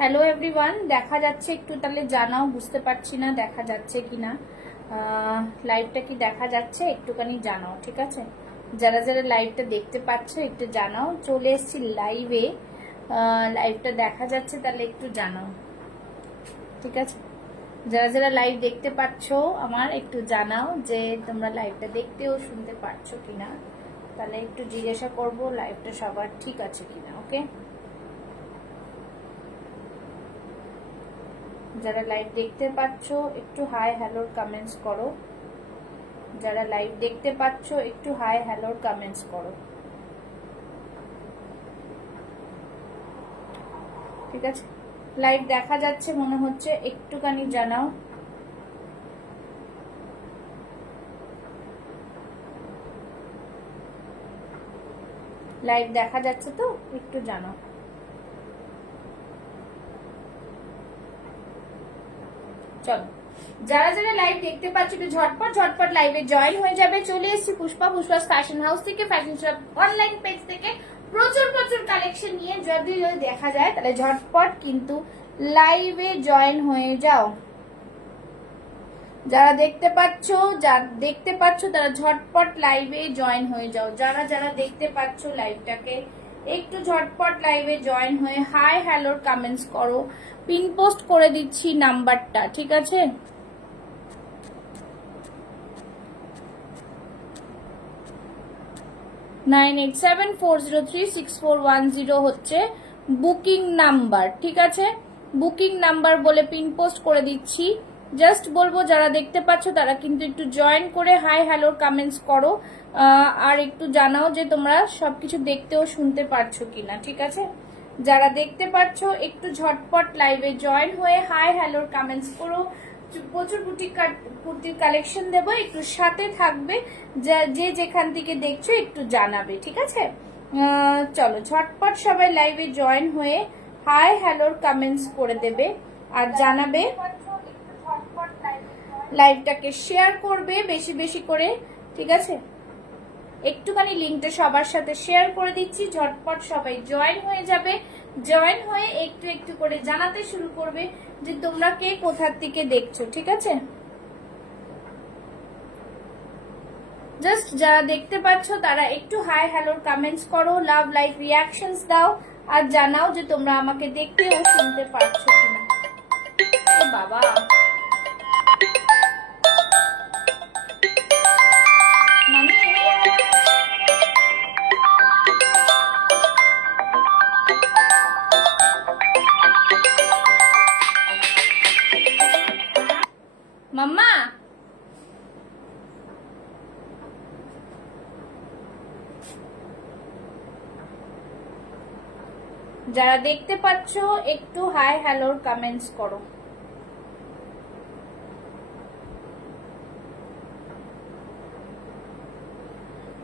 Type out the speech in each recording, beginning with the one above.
Hello everyone, দেখা যাচ্ছে একটু তাহলে জানাও, বুঝতে পারছি না দেখা যাচ্ছে কিনা। লাইভটা কি দেখা যাচ্ছে একটুখানি জানাও, ঠিক আছে? যারা যারা লাইভটা দেখতে পাচ্ছ একটু জানাও। চলে এসেছি লাইভে, লাইভটা দেখা যাচ্ছে তাহলে একটু জানাও, ঠিক আছে? যারা যারা লাইভ দেখতে পাচ্ছ আমার একটু জানাও যে তোমরা লাইভটা দেখতেও শুনতে পাচ্ছ কিনা, তাহলে একটু জিজ্ঞাসা করবো লাইভটা সবার ঠিক আছে কিনা। ওকে, যারা লাইভ দেখতে পাচ্ছ একটু হাই হ্যালোর কমেন্টস করো। যারা লাইভ দেখতে পাচ্ছ একটু হাই হ্যালোর কমেন্টস করো, ঠিক আছে? লাইভ দেখা যাচ্ছে মনে হচ্ছে, একটুখানি জানাও। লাইভ দেখা যাচ্ছে তো একটু জানাও। চলো, যারা যারা লাইভ দেখতে পাচ্ছ একটু ঝটপট ঝটপট লাইভে জয়েন হয়ে যাবে। চলে এসেছি পুষ্পাস ফ্যাশন হাউস থেকে, ফ্যাশন শপ অনলাইন পেজ থেকে প্রচুর প্রচুর কালেকশন নিয়ে যদি দেখা যায় তাহলে ঝটপট কিন্তু লাইভে জয়েন হয়ে যাও। যারা দেখতে পাচ্ছ তারা ঝটপট লাইভে জয়েন হয়ে যাও। যারা যারা দেখতে পাচ্ছ লাইভটাকে একটু ঝটপট লাইভে জয়েন হয়ে হাই হ্যালোর কমেন্টস করো। পিন পোস্ট করে দিচ্ছি নাম্বারটা, ঠিক আছে? (9874036410) হচ্ছে বুকিং নাম্বার, ঠিক আছে? বুকিং নাম্বার বলে পিন পোস্ট করে দিচ্ছি। জাস্ট বলবো যারা দেখতে পাচ্ছ তারা কিন্তু একটু জয়েন করে হাই হ্যালোর কমেন্টস করো, আর একটু জানাও যে তোমরা সবকিছু দেখতেও শুনতে পারছো কিনা, ঠিক আছে? যারা দেখতে পাচ্ছ একটু ঝটপট লাইভে জয়েন হয়ে হাই হ্যালোর কমেন্টস করো। প্রচুর কুর্তির কালেকশন দেবো, একটু সাথে থাকবে। যে যেখান থেকে দেখছো একটু জানাবে, ঠিক আছে? চলো ঝটপট সবাই লাইভে জয়েন হয়ে হাই হ্যালোর কমেন্টস করে দেবে আর জানাবে। লাইভটাকে শেয়ার করবে বেশি বেশি করে, ঠিক আছে? একটুখানি লিঙ্কটা সবার সাথে শেয়ার করে দিচ্ছি, ঝটপট সবাই জয়েন হয়ে যাবে। জয়েন হয়ে একটু একটু করে জানাতে শুরু করবে যে তোমরা কে কোথার থেকে দেখছো, ঠিক আছে? জাস্ট যারা দেখতে পাচ্ছ তারা একটু হাই হ্যালোর কমেন্টস করো, লাভ লাইক রিয়াকশনস দাও আর জানাও যে তোমরা আমাকে দেখতে ও শুনতে পাচ্ছ কিনা। বাবা, মাম্মা যারা দেখতে পাচ্ছ একটু হাই হ্যালোর কমেন্টস করো।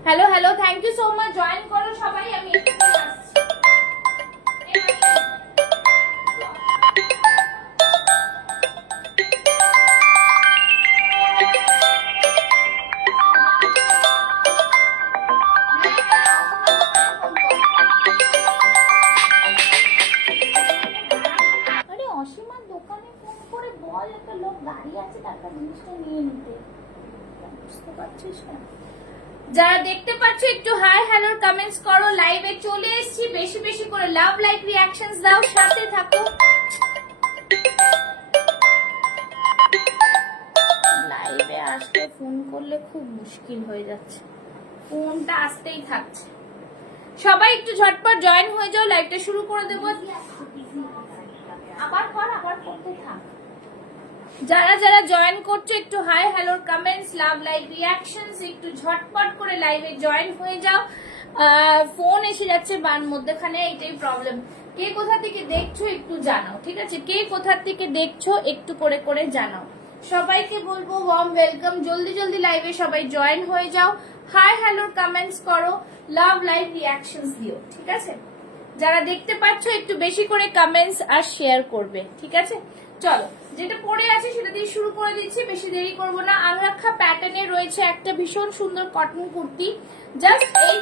Hello hello, thank you so much. Join করো সবাই, আমি একটু আসছি। যারা দেখতে পাচ্ছ একটু হাই হ্যালোর কমেন্টস করো। লাইভে চলে এসেছি, বেশি বেশি করে লাভ লাইক রিয়াকশনস দাও, সাথে থাকো। লাইভে আসলে ফোন করলে খুব মুশকিল হয়ে যাচ্ছে, ফোনটা আসতেই থাকছে। সবাই একটু ঝটপট জয়েন হয়ে যাও, লাইভটা শুরু করে দেবো। আবার করতে থাক। যারা যারা জয়েন করছো একটু হাই হ্যালোর কমেন্টস, লাভ লাইক রিয়াকশনস একটু ঝটপট করে লাইভে জয়েন হয়ে যাও। ফোন এসে যাচ্ছে বান মধ্যখানে, এটাই প্রবলেম। কে কোথা থেকে দেখছো একটু জানাও, ঠিক আছে? কে কোথা থেকে দেখছো একটু করে করে জানাও। সবাইকে বলবো ওয়ার্ম ওয়েলকাম, জলদি জলদি লাইভে সবাই জয়েন হয়ে যাও, হাই হ্যালোর কমেন্টস করো, লাভ লাইক রিয়াকশনস দিও, ঠিক আছে? যারা দেখতে পাচ্ছ একটু বেশি করে কমেন্টস আর শেয়ার করবে, ঠিক আছে? চলো, যেটা পরে আছে সেটা দিয়ে শুরু করে দিচ্ছি, বেশি দেরি করব না। আংরাক্ষা প্যাটার্নে রয়েছে একটা ভীষণ সুন্দর কটন কুর্তি। জাস্ট এই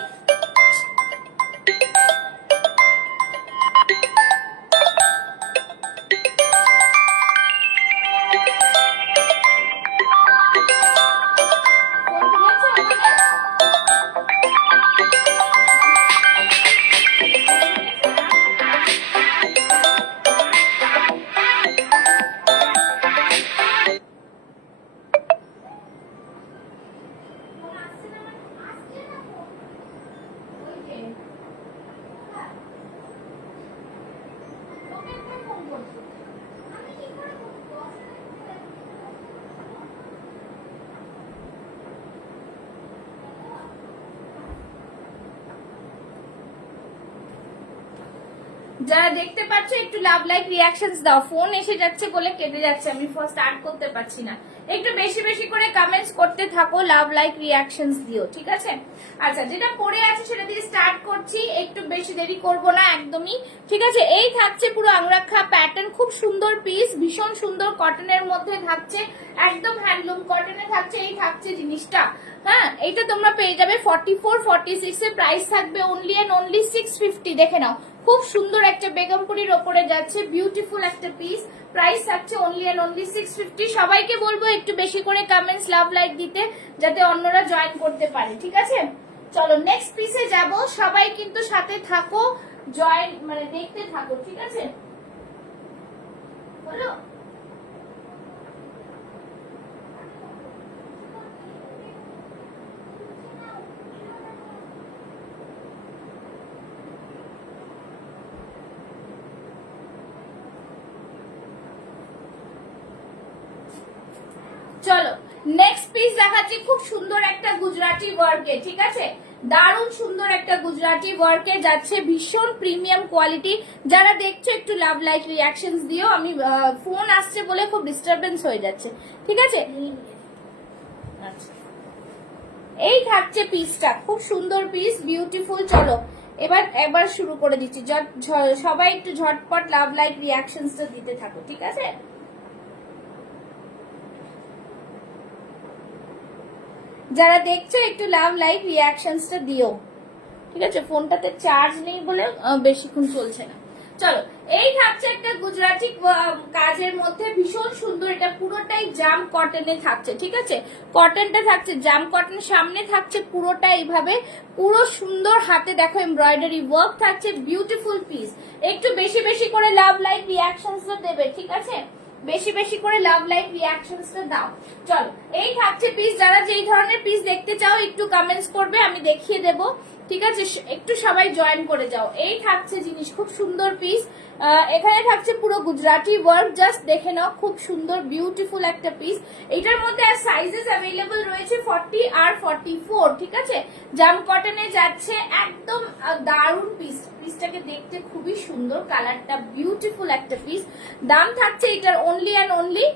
যারা দেখতে পাচ্ছ একটু লাভ লাইক রিয়াকশনস দাও। ফোন এসে যাচ্ছে বলে কেটে যাচ্ছে, আমি স্টার্ট করতে পারছি না। একটু বেশি বেশি করে কমেন্টস করতে থাকো, লাভ লাইক রিয়াকশনস দিও, ঠিক আছে? আচ্ছা, যেটা পড়ে আছে সেটা দিয়ে স্টার্ট করছি, একটু বেশি দেরি করব না একদমই, ঠিক আছে? এই থাকছে পুরো আংরাক্ষা প্যাটার্ন, খুব সুন্দর পিস, ভীষণ সুন্দর কটনের মধ্যে থাকছে, একদম হ্যান্ডলুম কটনে থাকছে। এই থাকছে জিনিসটা, হ্যাঁ, এইটা তোমরা পেয়ে যাবে 44 46 এর প্রাইস থাকবে অনলি এন্ড অনলি 650। দেখে নাও, খুব সুন্দর একটা বেগমপুরির ওপরে যাচ্ছে, বিউটিফুল একটা পিস, প্রাইস থাকছে অনলি এন্ড অনলি 650। সবাইকে বলবো একটু বেশি করে কমেন্টস লাভ লাইক দিতে, যাতে অন্যরা জয়েন করতে পারে, ঠিক আছে? চলো নেক্সট পিসে যাব, সবাই কিন্তু সাথে থাকো, জয়েন মানে দেখতে থাকো, ঠিক আছে? বলো। চলো নেক্সট পিস দেখাচ্ছি, খুব সুন্দর একটা গুজরাটি ওয়ার্কে, ঠিক আছে? দারুণ সুন্দর একটা গুজরাটি ওয়ার্কে যাচ্ছে, ভীষণ প্রিমিয়াম কোয়ালিটি। যারা দেখছো একটু লাভ লাইক রিয়াকশনস দিও, আমি ফোন আসছে বলে খুব ডিস্টারবেন্স হয়ে যাচ্ছে, ঠিক আছে? আচ্ছা, এই থাকছে পিসটা, খুব সুন্দর পিস, বিউটিফুল। চলো এবার শুরু করে দিচ্ছি, সবাই একটু ঝটপট লাভ লাইক রিয়াকশনসটা দিতে থাকো, ঠিক আছে? যারা দেখছো একটু লাভ লাইক রিয়াকশনসটা দিও, ঠিক আছে? ফোনটাতে চার্জ নেই বলে বেশিক্ষণ চলছে না। চলো, এই থাকছে একটা গুজরাটি কাজের মধ্যে, ভীষণ সুন্দর, এটা পুরোটাই জাম কটনে থাকছে, ঠিক আছে? কটনটা থাকছে জাম কটন, সামনে থাকছে পুরোটা এইভাবে, পুরো সুন্দর, হাতে দেখো এমব্রয়ডারি ওয়ার্ক থাকছে, বিউটিফুল পিস। একটু বেশি বেশি করে লাভ লাইক রিয়াকশনসটা দেবে, ঠিক আছে? বেশি বেশি করে লাভ লাইক রিয়াকশনসটা দাও। চলো, এই থাকছে পিস, যারা যেই ধরনের পিস দেখতে চাও একটু কমেন্টস করবে, আমি দেখিয়ে দেব, ঠিক আছে? একটু সবাই জয়েন করে যাও। এই থাকছে জিনিস, খুব সুন্দর পিস, এখানে থাকছে পুরো গুজরাটি ওয়ার্ক, জাস্ট দেখে নাও, খুব সুন্দর বিউটিফুল একটা পিস। এটার মধ্যে আর সাইজেস অ্যাভেলেবল রয়েছে 40 আর 44, ঠিক আছে? জাম কটনে যাচ্ছে, একদম দারুণ পিস, পিসটাকে দেখতে খুবই সুন্দর, কালারটা বিউটিফুল একটা পিস। দাম থাকছে এটার অনলি অ্যান্ড অনলি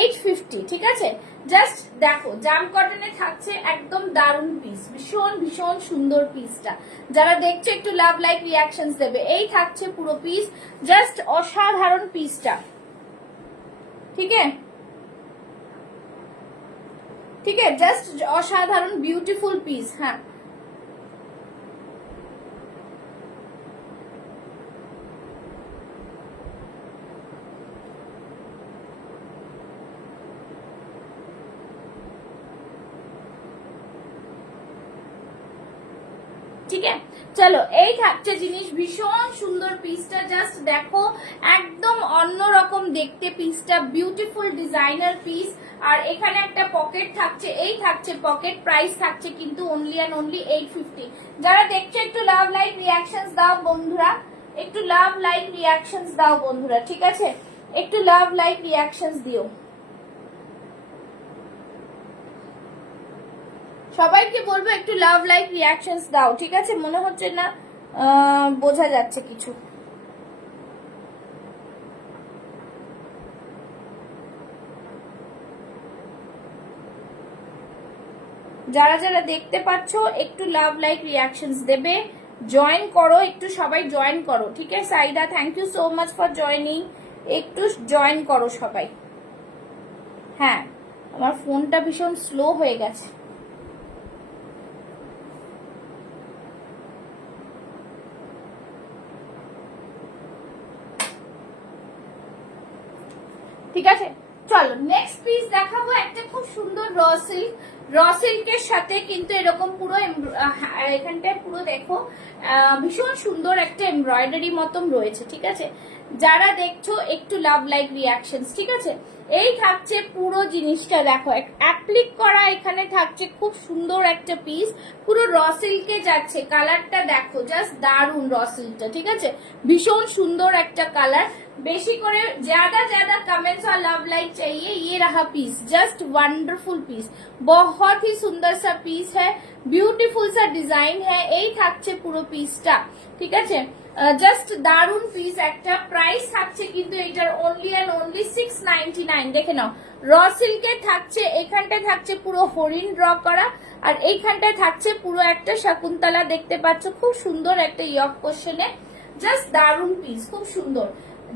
850, ঠিক আছে? জাস্ট দেখো, জাম কটনে থাকছে, একদম দারুণ পিস, ভীষণ ভীষণ সুন্দর পিসটা। যারা দেখছো একটু লাভ লাইক রিয়াকশনস দেবে। এই থাকছে পুরো পিস, জাস্ট অসাধারণ পিসটা, ঠিক আছে? ঠিক আছে, জাস্ট অসাধারণ বিউটিফুল পিস। হ্যাঁ, ঠিক আছে? চলো, এই থাকছে জিনিস, ভীষণ সুন্দর পিসটা, জাস্ট দেখো, একদম অন্যরকম দেখতে পিসটা, বিউটিফুল ডিজাইনার পিস। আর এখানে একটা পকেট থাকছে, এই থাকছে পকেট, প্রাইস থাকছে কিন্তু অনলি অ্যান্ড অনলি 850। যারা দেখছো একটু লাভ লাইক রিয়াকশনস দাও বন্ধুরা, একটু লাভ লাইক রিয়াকশনস দাও বন্ধুরা, ঠিক আছে? একটু লাভ লাইক রিয়াকশনস দিও। সবাইকে বলবো একটু লাভ লাইক রিয়াকশনস দাও, ঠিক আছে? মনে হচ্ছে না বোঝা যাচ্ছে কিছু। যারা যারা দেখতে পাচ্ছ একটু লাভ লাইক রিয়াকশনস দেবে, জয়েন করো, একটু সবাই জয়েন করো, ঠিক আছে? Saida, thank you so much for joining, একটু জয়েন করো সবাই। হ্যাঁ, আমার ফোনটা ভীষণ স্লো হয়ে গেছে। ঠিক আছে, চলো নেক্সট পিস দেখাবো, একটা খুব সুন্দর র সিল্কের সাথে কিন্তু এরকম পুরো এখানটায় পুরো দেখো, ভীষণ সুন্দর একটা এমব্রয়ডারি মতন রয়েছে, ঠিক আছে? যারা দেখছো একটু লাভ লাইক রিয়াকশনস, ঠিক আছে? এই থাকছে পুরো জিনিসটা, দেখো অ্যাপ্লিক করা, এখানে থাকছে খুব সুন্দর একটা পিস, পুরো র সিল্কে যাচ্ছে, কালারটা দেখো জাস্ট দারুন র সিল্কটা, ঠিক আছে, ভীষণ সুন্দর একটা কালার। बेशी करे ज्यादा ज्यादा कमेंट्स और लव लाइक चाहिए। ये रहा पीस, जस्ट वंडरफुल पीस, बहुत ही सुंदर सा पीस है, ब्यूटीफुल सा डिजाइन है, এই থাকছে পুরো পিসটা, ঠিক আছে, জাস্ট দারুন পিস একটা। প্রাইস থাকছে কিন্তু এটার অনলি এন্ড অনলি 699। দেখে নাও র সিল্কে থাকছে, এখানটায় থাকছে পুরো হরিণ ড্র করা, আর এইখানটায় থাকছে পুরো একটা শকুন্তলা, দেখতে পাচ্ছ খুব সুন্দর একটা ইয়ক কোশ্চেনে, জাস্ট দারুন পিস, খুব সুন্দর,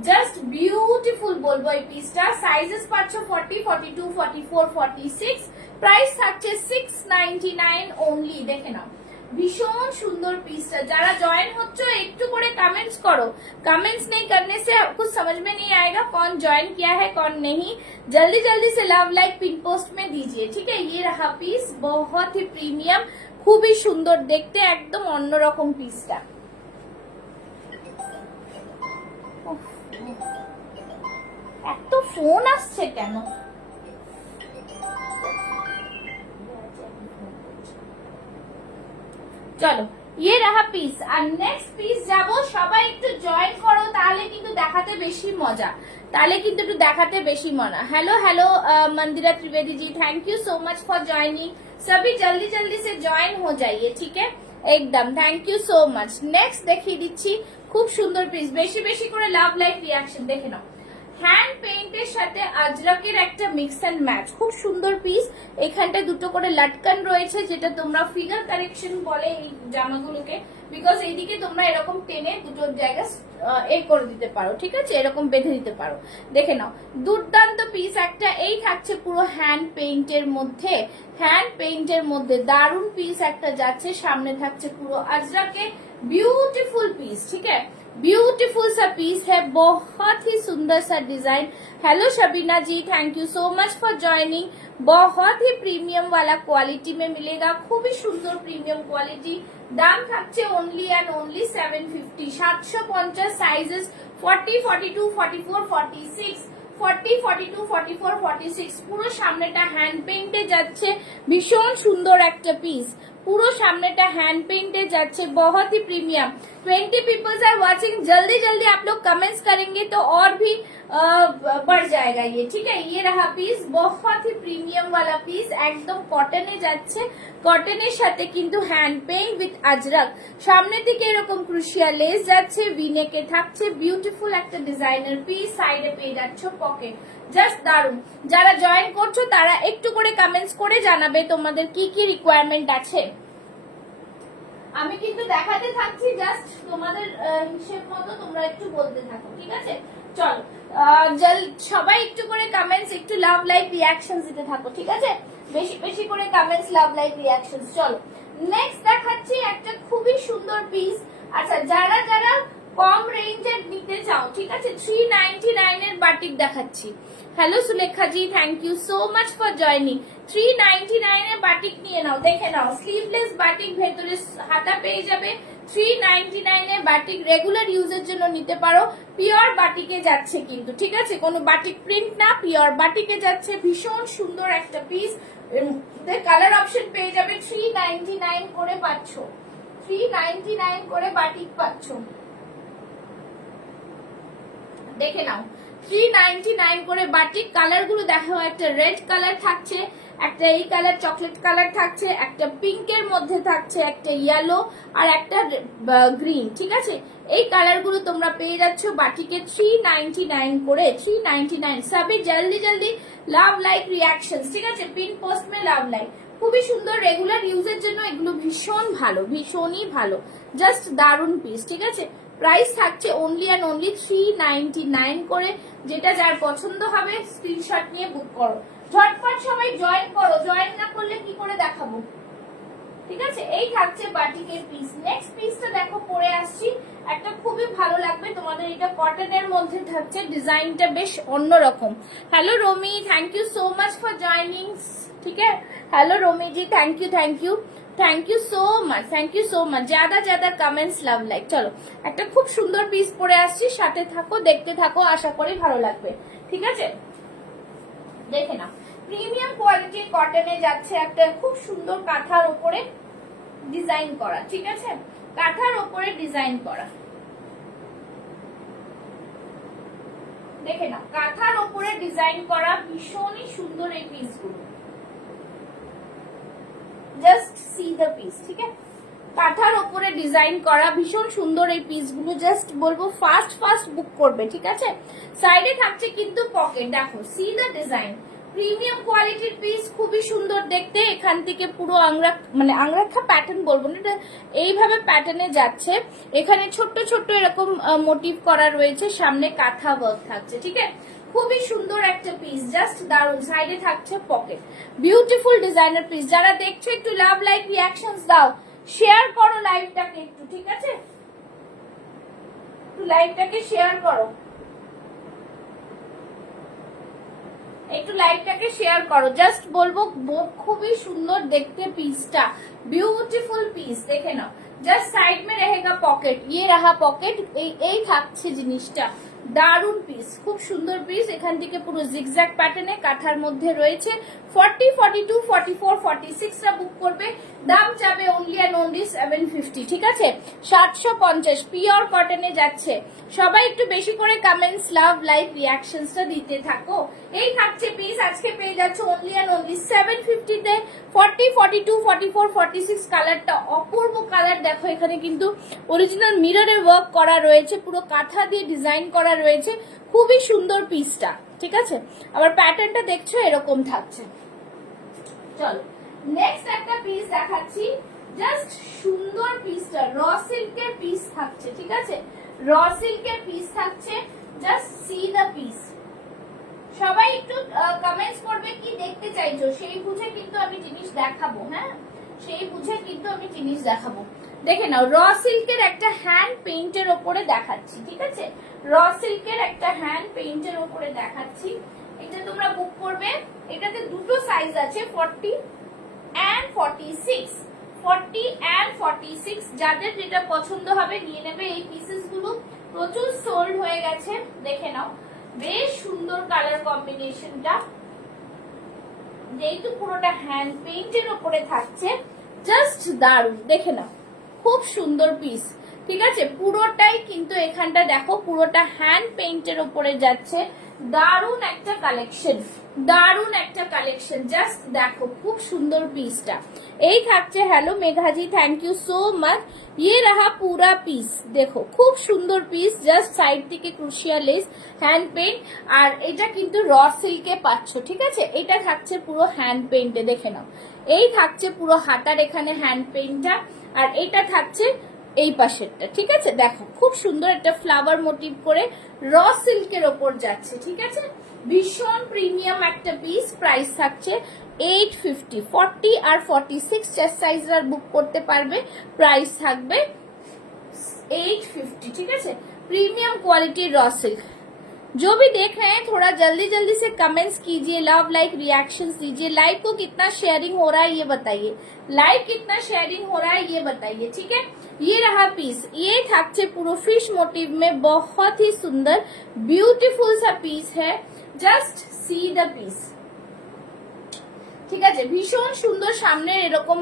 জাস্ট বিউটিফুল বলবো এই পিসটা। সাইজেস পাচ্ছ 40, 42, 44, 46, প্রাইস থাকছে 699 অনলি। দেখে নাও ভীষণ সুন্দর পিসটা। যারা জয়েন হচ্ছে একটু করে कमेंट्स करो, कमेंट्स नहीं करने से कुछ समझ में नहीं आएगा कौन ज्वाइन किया है कौन नहीं। जल्दी जल्दी से लव लाइक पिन पोस्ट में दीजिए, ठीक है। ये रहा पीस, बहुत ही प्रीमियम, খুবই সুন্দর দেখতে, একদম অন্যরকম পিসটা। এত ফোন আসছে কেন? চলো ये रहा পিস, আর নেক্সট পিস যাব। সবাই একটু জয়েন করো, তাহলে কিন্তু দেখাতে বেশি মজা, তাহলে কিন্তু একটু দেখাতে বেশি মজা। Hello hello Mandira Trivedi ji, thank you so much for joining. सभी जल्दी जल्दी से ज्वाइन हो जाइए, ठीक है, একদম thank you so much. Next দেখিয়ে দিচ্ছি খুব সুন্দর পিস, বেশি বেশি করে লাভ লাইক রিয়াকশন দেখে নাও। হ্যান্ড পেইন্টের সাথে আজরাকের একটা মিক্স এন্ড ম্যাচ, খুব সুন্দর পিস। এখানটা দুটো করে লটকান রয়েছে, যেটা তোমরা ফিগার কারেকশন বলে এই জামাগুলোকে, বিকজ এইদিকে তোমরা এরকম টেনে দুটো জায়গা এই করে দিতে পারো, ঠিক আছে, এরকম বেঁধে দিতে পারো। দেখে নাও দুর্দান্ত পিস একটা। এই থাকছে পুরো হ্যান্ড পেইন্টের মধ্যে, হ্যান্ড পেইন্টের মধ্যে দারুন পিস একটা যাচ্ছে। সামনে থাকছে পুরো আজরাকে, ब्यूटीफुल पीस, ठीक है, ब्यूटीफुल सा पीस है, बहुत ही सुंदर सा design. Hello Shabina ji, thank you so much for joining. बहुत ही प्रीमियम वाला क्वालिटी में मिलेगा, खूब ही सुंदर प्रीमियम क्वालिटी। दाम থাকছে ओनली एंड ओनली 750, 750। साइजेस 40, 42, 44, 46, 40, 42, 44, 46। পুরো সামনেটা হ্যান্ড পেইন্টে যাচ্ছে, ভীষণ সুন্দর একটা পিস, पूरा सामनेटा हैंड पेंटेड जाच्छे, बहुत ही प्रीमियम। 20 पीपल्स आर वाचिंग, जल्दी जल्दी आप लोग कमेंट्स करेंगे तो और भी बढ़ जाएगा ये, ठीक है। ये रहा पीस, बहुत ही प्रीमियम वाला पीस, एकदम कटने जाच्छे, कटনের সাথে কিন্তু হ্যান্ড পেইন্ট উইথ আজরাক। সামনে থেকে এরকম ক্রুশিয়া লেস যাচ্ছে, ভিনেকে থাকছে, বিউটিফুল একটা ডিজাইনার পিস, সাইডে পেয়ে যাচ্ছ পকেট, জাস্ট দারুন। যারা জয়েন করছো তারা একটু করে কমেন্টস করে জানাবে তোমাদের কি কি রিকোয়ারমেন্ট আছে। আমি কিন্তু দেখাতে থাকছি, জাস্ট তোমাদের হিসেব মতো তোমরা একটু বলতে থাকো, ঠিক আছে। চলো সবাই একটু করে কমেন্টস, একটু লাভ লাইক রিয়াকশনস দিতে থাকো, ঠিক আছে, বেশি বেশি করে কমেন্টস, লাভ লাইক রিয়াকশনস। চলো নেক্সট দেখাচ্ছি একটা খুবই সুন্দর পিস। আচ্ছা যারা যারা কম রেঞ্জের নিতে চাও, ঠিক আছে, 399 এর বাটিক দেখাচ্ছি। Hello Sulekha ji, thank you so much for joining. 399 এর বাটিক নিয়ে নাও, দেখে নাও স্লিভলেস বাটিক, ভেতরে হাতা পেয়ে যাবে। 399 এর বাটিক রেগুলার ইউজের জন্য নিতে পারো, পিওর বাটিকে যাচ্ছে কিন্তু, ঠিক আছে, কোনো বাটিক প্রিন্ট না, পিওর বাটিকে যাচ্ছে, ভীষণ সুন্দর একটা পিস। কালার অপশন পেয়ে যাবে, 399 করে পাচ্ছ, 399 করে বাটিক পাচ্ছ, দেখে নাও 399 করে বাটিক। কালার গুলো দেখো, একটা রেড কালার থাকছে, একটা এই কালার চকলেট কালার থাকছে, একটা পিঙ্কের মধ্যে থাকছে, একটা ইয়েলো আর একটা গ্রিন, ঠিক আছে। এই কালার গুলো তোমরা পেয়ে যাচ্ছ বাটিকে 399 করে, 399। সবই জলদি জলদি লাভ লাইক রিয়াকশনস, ঠিক আছে, পিন পোস্ট মে লাভ লাইক। খুবই সুন্দর, রেগুলার ইউজের জন্য এগুলো ভীষণ ভালো, ভীষণই ভালো, জাস্ট দারুন পিস, ঠিক আছে। প্রাইস থাকছে অনলি এন্ড অনলি 399 করে। যেটা যার পছন্দ হবে স্ক্রিনশট নিয়ে বুক করো, ঝটপট সবাই জয়েন করো, জয়েন না করলে কি করে দেখাবো, ঠিক আছে। এই থাকছে বাটিকের পিস। নেক্সট পিসটা দেখো পরে আসছি, একটা খুবই ভালো লাগবে তোমাদের, এটা কটনের মধ্যে থাকছে, ডিজাইনটা বেশ অন্যরকম। Hello Romi, thank you so much for joining, ঠিক আছে। Hello Romi ji, thank you thank you thank you so much, thank you so much. ज्यादा ज्यादा কমেন্টস, লাভ লাইক। চলো একটা খুব সুন্দর পিস পরে আসছি, সাথে থাকো, দেখতে থাকো, আশা করি ভালো লাগবে, ঠিক আছে। দেখে নাও প্রিমিয়াম কোয়ালিটির কটনে যাচ্ছে, একটা খুব সুন্দর কাঁথার উপরে ডিজাইন করা, ঠিক আছে, কাঁথার উপরে ডিজাইন করা, দেখে নাও কাঁথার উপরে ডিজাইন করা, ভীষণই সুন্দর এই পিসগুলো, জাস্ট সি দ্য পিস, ঠিক আছে, কাঁথার উপরে ডিজাইন করা, ভীষণ সুন্দর এই পিসগুলো, জাস্ট বলবো ফাস্ট ফাস্ট বুক করবে, ঠিক আছে। সাইডে থাকছে কিন্তু পকেট, দেখো সি দ্য ডিজাইন, প্রিমিয়াম কোয়ালিটির পিস, খুবই সুন্দর দেখতে, এখান থেকে পুরো মানে আংরাক্ষা প্যাটার্ন বলবো না, এটা এইভাবে প্যাটার্নে যাচ্ছে, এখানে ছোট্ট ছোট্ট এরকম মোটিভ করা রয়েছে, সামনে কাঁথা ওয়ার্ক থাকছে, ঠিক আছে, খুবই সুন্দর একটা পিস, জাস্ট দারুন, সাইডে থাকছে পকেট, বিউটিফুল ডিজাইনার পিস। যারা দেখছো একটু লাভ লাইক রিয়াকশনস দাও, শেয়ার করো লাইভটাকে একটু, ঠিক আছে, একটু লাইভটাকে শেয়ার করো, একটু লাইভটাকে শেয়ার করো, জাস্ট বলবো খুবই সুন্দর দেখতে পিসটা, বিউটিফুল পিস, দেখে নাও, জাস্ট সাইড में रहेगा पॉकेट, ये रहा पॉकेट, এই থাকছে জিনিসটা, দারুন পিস, খুব সুন্দর পিস, এখান থেকে পুরো জিগজ্যাগ প্যাটার্নে কাঁথার মধ্যে রয়েছে, 40, 42, 44, 46 টা বুক করবে, দাম যাবে অনলি এন্ড অনলি 750, ঠিক আছে, 750, পিওর কটনে যাচ্ছে। সবাই একটু বেশি করে কমেন্টস, লাভ লাইক রিয়াকশনসটা দিতে থাকো। এই থাকছে পিস, আজকে পেয়ে যাচ্ছে অনলি এন্ড অনলি 750 তে, 40, 42, 44, 46 কালারটা অপূর্ব কালার, দেখো এখানে কিন্তু অরিজিনাল মিররে ওয়ার্ক করা রয়েছে, পুরো কাঁথা দিয়ে ডিজাইন করা রয়েছে, খুবই সুন্দর পিসটা, ঠিক আছে, আবার প্যাটার্নটা দেখছো এরকম থাকছে। চলো নেক্সট একটা পিস দেখাচ্ছি, জাস্ট সুন্দর পিসটা, র সিল্কের পিস থাকছে, ঠিক আছে, র সিল্কের পিস থাকছে, জাস্ট সি দ্য পিস। সবাই একটু কমেন্টস করবে কি দেখতে চাইছো, সেই বুঝে কিন্তু আমি জিনিস দেখাবো, হ্যাঁ সেই বুঝে কিন্তু আমি জিনিস দেখাবো। দেখে নাও র সিল্কের একটা হ্যান্ড পেইন্টের ওপরে দেখাচ্ছি, ঠিক আছে, র সিল্কের একটা হ্যান্ড পেইন্টের ওপরে দেখাচ্ছি, এটা তোমরা বুক করবে, এটাতে দুটো সাইজ আছে, 40 and 46, 40 and 46, যাদের যেটা পছন্দ হবে নিয়ে নেবে, এই পিসেস গুলো প্রচুর সোল্ড হয়ে গেছে, দেখে নাও বেশ সুন্দর কালার কম্বিনেশনটা, যেহেতু পুরোটা হ্যান্ড পেইন্টের ওপরে থাকছে, জাস্ট দারুন, দেখে নাও খুব সুন্দর পিস, ঠিক আছে, পুরোটাই কিন্তু এখানটা দেখো পুরোটা হ্যান্ড পেইন্টের ওপরে যাচ্ছে, দারুন একটা কালেকশন, দারুন একটা কালেকশন, জাস্ট দেখো খুব সুন্দর পিসটা। এই থাকছে, hello Meghaji, thank you so much, ये रहा पूरा পিস, দেখো খুব সুন্দর পিস, জাস্ট সাইড থেকে ক্রুশিয়া লেস, হ্যান্ড পেইন্ট, আর এটা কিন্তু র সিল্কে পাচ্ছ, ঠিক আছে, এটা থাকছে পুরো হ্যান্ড পেইন্টে, দেখে নাও এই থাকছে পুরো হাতার এখানে হ্যান্ড পেইন্টটা, আর এটা থাকছে এই পাশেরটা, ঠিক আছে, দেখো খুব সুন্দর একটা ফ্লাওয়ার মোটিভ করে র সিল্কের ওপর যাচ্ছে, ঠিক আছে, ভীষণ প্রিমিয়াম একটা পিস, প্রাইস থাকছে 850, 40 আর 46 চেস্ট সাইজরা বুক করতে পারবে, প্রাইস থাকবে 850, ঠিক আছে, প্রিমিয়াম क्वालिटी रॉ सिल्क। जो भी देख रहे हैं थोड़ा जल्दी जल्दी से कमेंट्स कीजिए, लव लाइक रिएक्शंस दीजिए, लाइव को कितना शेयरिंग हो रहा है ये बताइए, लाइव कितना शेयरिंग हो रहा है ये बताइए, ठीक है। ये रहा पीस, ये থাকছে পুরো ফিশ মোটিভ में, बहुत ही सुंदर ब्यूटीफुल सा पीस है, जस्ट सी द पीस, ठीक है, भीषण सुंदर, सामने एरकम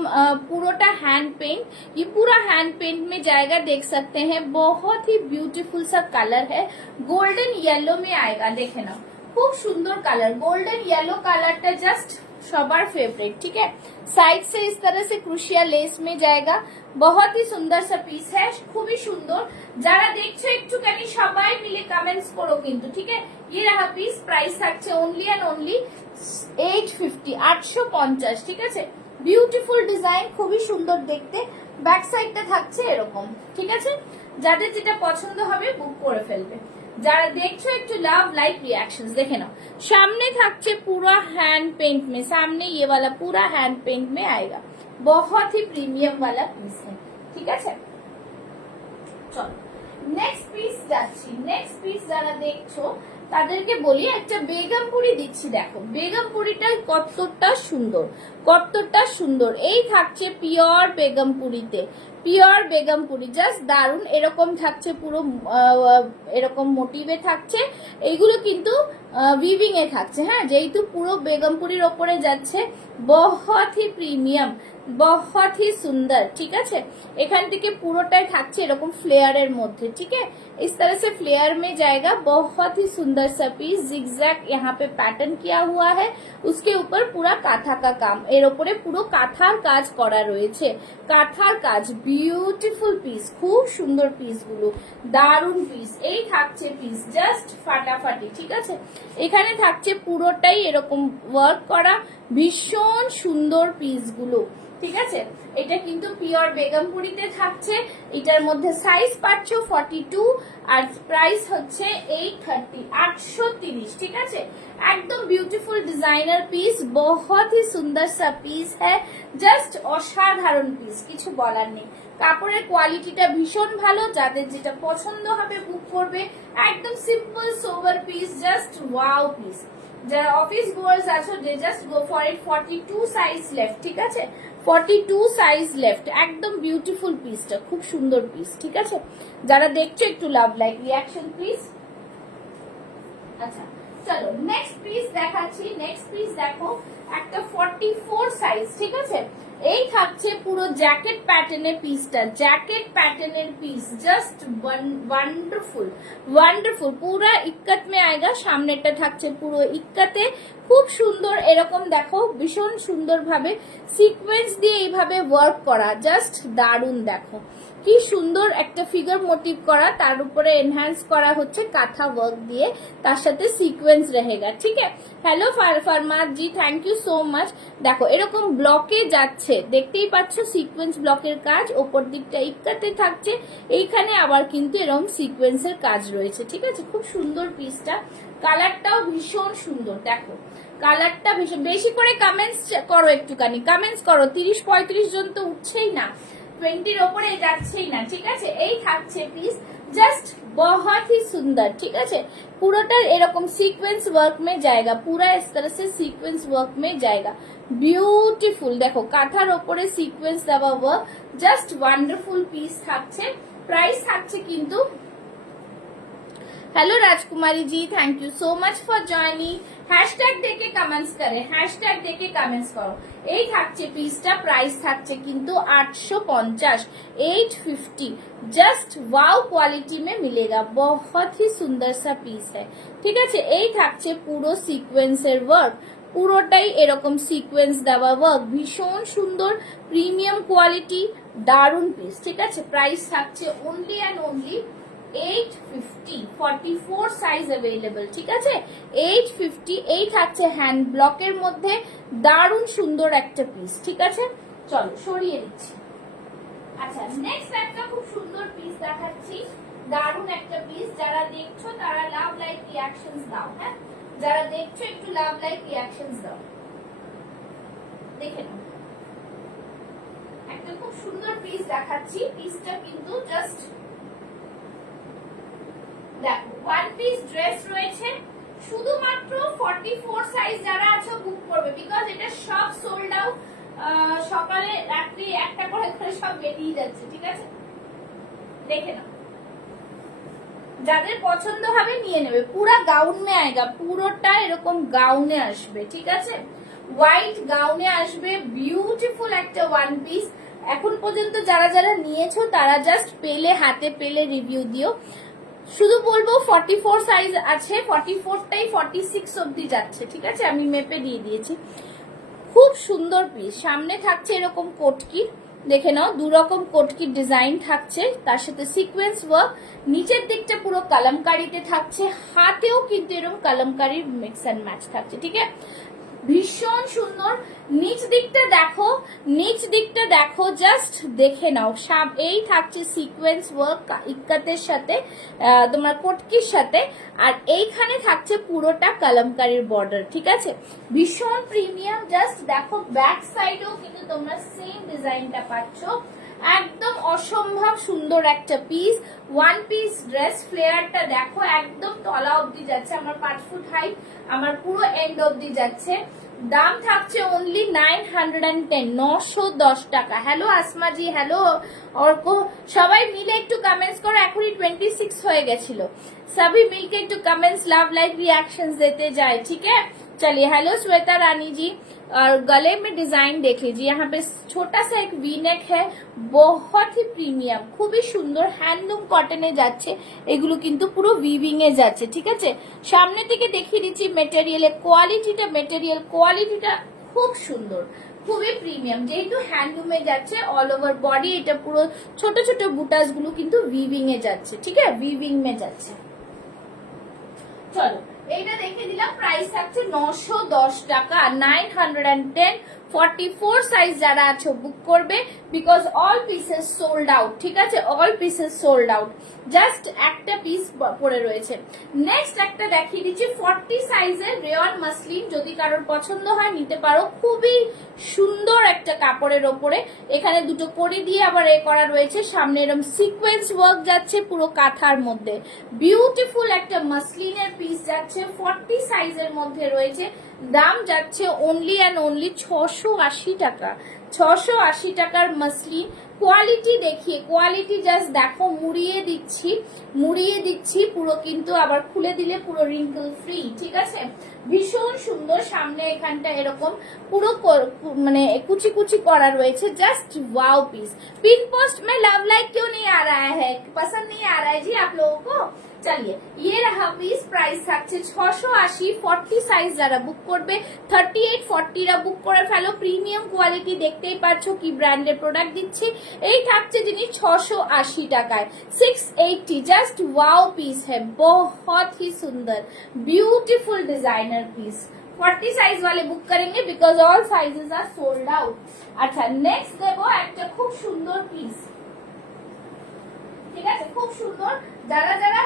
पूरोटा हैंड पेंट, ये पूरा हैंड पेंट में जाएगा, देख सकते हैं बहुत ही ब्यूटीफुल सा कलर है, गोल्डन येलो में आएगा, देखे ना खूब सुंदर कलर, गोल्डन येलो कलरটা জাস্ট সবার फेवरेट, ठीक है, साइड से इस तरह से क्रूशिया लेस में जाएगा, बहुत ही सुंदर सा पीस है, খুবই সুন্দর, যারা দেখছো একটুখানি সবাই মিলে কমেন্টস করো কিন্তু, ঠিক है। ये रहा पीस, प्राइस থাকছে ओनली एंड ओनली 850, 850, ঠিক আছে, বিউটিফুল ডিজাইন, খুবই সুন্দর দেখতে, ব্যাক সাইডটা থাকছে এরকম, ঠিক আছে, যাদের যেটা পছন্দ হবে বুক করে ফেলবে। যারা দেখছো একটু লাভ लाइक रिएक्शंस देखे ना, सामने থাকছে पूरा हैंड पेंट में, सामने ये वाला पूरा हैंड पेंट में आएगा, बहुत ही प्रीमियम वाला पीस है, ठीक है। चलो नेक्स्ट पीस যাচ্ছি, नेक्स्ट पीस যারা দেখছো তাদেরকে বলি একটা বেগমপুরি দিচ্ছি, দেখো বেগমপুরিটা কতটা সুন্দর, কতটা সুন্দর, এই থাকছে পিওর বেগমপুরিতে, পিওর বেগমপুরি, জাস্ট দারুন, এরকম থাকছে পুরো এরকম মোটিভে থাকছে, এইগুলো কিন্তু উইভিং এ থাকছে। হ্যাঁ, যেহেতু পুরো বেগমপুরির ওপরে যাচ্ছে, বহুত হি প্রিমিয়াম, बहुत ही सुंदर। ठीक है, এখান থেকে পুরোটাই থাকছে এরকম ফ্লেয়ারের মধ্যে। ठीक है, इस तरह से फ्लेयर में जाएगा। बहुत ही सुंदर सा पीस, जिगजैग यहाँ पे पैटर्न किया हुआ है, उसके ऊपर पूरा काथा का काम, এর উপরে পুরো কাঁথার কাজ করা রয়েছে, কাঁথার কাজ। বিউটিফুল পিস, খুব সুন্দর পিস গুলো, দারুন পিস। এই থাকছে পিস জাস্ট ফাটাফাটি। ঠিক আছে, এখানে থাকছে পুরোটাই এরকম ওয়ার্ক করা, ভীষণ সুন্দর পিস গুলো। ঠিক আছে, এটা কিন্তু পিওর বেগমপুরিতে থাকছে। এটার মধ্যে সাইজ পাচ্ছ 42 আর প্রাইস হচ্ছে 830, 830। ঠিক আছে, একদম বিউটিফুল ডিজাইনার পিস, বহুত হি সুন্দর সা পিস হ্যাঁ, জাস্ট অসাধারণ পিস, কিছু বলার নেই। কাপড়ের কোয়ালিটিটা ভীষণ ভালো, যাদের যেটা পছন্দ হবে বুক করবে। একদম সিম্পল সোবার পিস, জাস্ট ওয়াও পিস। যারা অফিস গোয়ার্স আছো, যে just go for it. 42 size left. ঠিক আছে, 42 সাইজ লেফট, একদম বিউটিফুল পিসটা, খুব সুন্দর পিস। ঠিক আছে, যারা দেখছো একটু লাভ লাইক রিয়াকশন প্লিজ। আচ্ছা চলো নেক্সট পিস দেখাচ্ছি। নেক্সট পিস দেখো, একটা 44 সাইজ। ঠিক আছে, এই থাকছে পুরো জ্যাকেট প্যাটার্নের পিসটা, জ্যাকেট প্যাটার্নের পিস, জাস্ট ওয়ান্ডারফুল ওয়ান্ডারফুল। পুরা ইক্কাত মে আয়েগা, সামনেটা থাকছে পুরো ইক্কাতে, খুব সুন্দর। এরকম দেখো ভীষণ সুন্দর ভাবে সিকোয়েন্স দিয়ে এইভাবে ওয়ার্ক করা, জাস্ট দারুন। দেখো কি সুন্দর একটা ফিগার মোটিভ করা, তার উপরে এনহ্যান্স করা হচ্ছে কাঁথা ওয়ার্ক দিয়ে, তার সাথে সিকোয়েন্স रहेगा। ঠিক আছে, hello Farmad ji, thank you so much. দেখো এরকম ব্লকে যাচ্ছে, দেখতেই পাচ্ছ সিকোয়েন্স ব্লকের কাজ, ওপর দিকটা ইক্কাতে থাকছে, এইখানে আবার কিন্তু এরকম সিকোয়েন্সের কাজ রয়েছে। ঠিক আছে, খুব সুন্দর পিসটা, কালারটাও ভীষণ সুন্দর। দেখো কালারটা ভীষণ, বেশি করে কমেন্টস করো, একটুখানি কমেন্টস করো। 30-35 জন তো উঠছেই না, 20-র ওপরে যাচ্ছেই না। ঠিক আছে, এই থাকছে পিস, জাস্ট बहुत ही सुंदर। ठीक है, पूराटा एरकम सीक्वेंस वर्क में जाएगा, पूरा इस तरह से सीक्वेंस वर्क में जाएगा। ब्यूटीफुल, देखो काथार ओपरे सीक्वेंस देवा वर्क, जस्ट वंडरफुल पीस থাকছে। प्राइस থাকছে কিন্তু, hello Rajkumari ji, thank you so much for joining. Hashtag देके कमेंट्स करें, हैशटैग देके कमेंट्स करो। এই থাকছে পিসটা, প্রাইস থাকছে কিন্তু 850, 850। जस्ट वाओ क्वालिटी में मिलेगा, बहुत ही सुंदर सा पीस है। ঠিক আছে, এই থাকছে পুরো সিকোয়েন্সের ওয়ার্ক, পুরোটাই এরকম সিকোয়েন্স দেওয়া ওয়ার্ক, ভীষণ সুন্দর প্রিমিয়াম কোয়ালিটি, দারুন পিস। ঠিক আছে, প্রাইস থাকছে only and only 850, 44 size available. ঠিক আছে, 850। এই থাকছে হ্যান্ড ব্লকের মধ্যে, দারুণ সুন্দর একটা পিস। ঠিক আছে, চলো সরিয়ে দিচ্ছি। আচ্ছা নেক্সট একটা খুব সুন্দর পিস দেখাচ্ছি, দারুণ একটা পিস। যারা দেখছো তারা লাভ লাইক রিঅ্যাকশনস দাও। হ্যাঁ, যারা দেখছো একটু লাভ লাইক রিঅ্যাকশনস দাও, দেখে নাও। একটা খুব সুন্দর পিস দেখাচ্ছি, পিসটা কিন্তু জাস্ট দেখো ওয়ান পিস ড্রেস রয়েছে, শুধুমাত্র 44 সাইজ যারা আছো বুক করবে, বিকজ এটা সব সোল্ড আউট। সকালে রাত্রি একটা করে সব বেরিয়ে যাচ্ছে। ঠিক আছে, দেখে নাও, যাদের পছন্দ হবে নিয়ে নেবে। পুরা গাউন মে আয়েগা, পুরোটা এরকম গাউনে আসবে। ঠিক আছে, হোয়াইট গাউনে আসবে, বিউটিফুল একটা ওয়ান পিস। এখন পর্যন্ত যারা যারা নিয়েছো তারা জাস্ট পেলে, হাতে পেলে রিভিউ দিও। শুধু বলবো 44 সাইজ আছে, 44টাই 46 অবধি যাচ্ছে। ঠিক আছে, আমি মেপে দিয়ে দিয়েছি। খুব সুন্দর পিস, সামনে থাকছে এরকম কোটকি, দেখে নাও দু রকম কোটকির ডিজাইন থাকছে, তার সাথে সিকোয়েন্স ওয়ার্ক, নিচের দিকটা পুরো কালামকারিতে থাকছে, হাতেও কিন্তু এরকম কালামকারির মিক্স এন্ড ম্যাচ থাকছে। ঠিক আছে, ভীষণ সুন্দর। নিচ দিকটা দেখো, নিচ দিকটা দেখো, জাস্ট দেখে নাও। এই থাকছে সিকোয়েন্স ওয়ার্ক ইক্কাতের সাথে, তোমার কোটকির সাথে, আর এইখানে থাকছে পুরোটা কালামকারির বর্ডার। ঠিক আছে, ভীষণ প্রিমিয়াম। জাস্ট দেখো ব্যাক সাইডেও কিন্তু তোমরা সেম ডিজাইনটা পাচ্ছ, একদম অসম্ভব সুন্দর একটা পিস, ওয়ান পিস ড্রেস। ফ্লেয়ারটা দেখো একদম তলা অবধি যাচ্ছে, আমার 5 ফুট হাইট, আমার পুরো এন্ড অবধি যাচ্ছে। দাম থাকছে অনলি 910, 910 টাকা। হ্যালো আসমা জি, হ্যালো অর্ক, সবাই মিলে একটু কমেন্টস করো, এখনই 26 হয়ে গেছিল। सभी मिलके একটু कमेंट्स लव लाइक रिएक्शंस देते जाए, ठीक है। चलिए, हेलो श्वेता रानी जी। और गले में डिजाइन देख लीजिए, यहाँ पे छोटा सा एक वी नेक है, बहुत ही প্রিমিয়াম, খুবই সুন্দর হ্যান্ডলুম কটনে যাচ্ছে, এগুলো কিন্তু পুরো উইভিং এ যাচ্ছে, ঠিক আছে। সামনে থেকে দেখিয়ে দিচ্ছি মেটেরিয়ালের কোয়ালিটিটা খুব সুন্দর, খুবই প্রিমিয়াম, যেহেতু হ্যান্ডলুমে যাচ্ছে, অল ওভার বডি এটা পুরো ছোট ছোট বুটাস গুলো কিন্তু উইভিং এ যাচ্ছে, ঠিক আছে, উইভিং মে যাচ্ছে। চলো এইটা দেখে দিলাম, প্রাইস থাকছে 910 টাকা, 910। 44 সাইজ যারা আছো বুক করবে, because all pieces sold out, ঠিক আছে, all pieces sold out, just একটা পিস পড়ে রয়েছে। নেক্সট একটা দেখিয়ে দিচ্ছি 40 সাইজের রেয়ন মাসলিন, যদি কারোর পছন্দ হয় নিতে পারো, খুবই সুন্দর একটা কাপড়ের ওপরে, এখানে দুটো কড়ি দিয়ে আবার এ করা রয়েছে, সামনে এরকম সিকোয়েন্স ওয়ার্ক যাচ্ছে পুরো কাঁথার মধ্যে, বিউটিফুল একটা মাসলিনের পিস যাচ্ছে, 40 সাইজের মধ্যে রয়েছে। দাম যাচ্ছে অনলি অ্যান্ড অনলি 680 টাকা, 680 টাকার মাসলিন। কোয়ালিটি দেখিয়ে, কোয়ালিটি জাস্ট দেখো, মুড়িয়ে দিচ্ছি পুরো, কিন্তু আবার খুলে দিলে পুরো রিঙ্কল ফ্রি, ঠিক আছে, ভীষণ সুন্দর। সামনে এখানটা এরকম পুরো মানে কুচি কুচি করা রয়েছে, just wow piece. Pin post में लव लाइक क्यों नहीं आ रहा है, पसंद नहीं आ रहा है जी आप लोगों को। चलिए ये रहा पीस, प्राइस থাকছে 680। 40 সাইজ যারা বুক করবে 38 40 রা বুক করে ফেলো, প্রিমিয়াম কোয়ালিটি, দেখতেই পাচ্ছ কি ব্র্যান্ডের প্রোডাক্ট দিচ্ছি। এই থাকছে জিনিস 680 টাকায়, 680, জাস্ট ওয়াও পিস है, बहुत ही सुंदर ब्यूटीफुल डिजाइनर पीस। 40 সাইজ वाले বুক करेंगे because all sizes are sold out. আচ্ছা নেক্সট দেবো একটা খুব সুন্দর পিস, ঠিক আছে, খুব সুন্দর। যারা যারা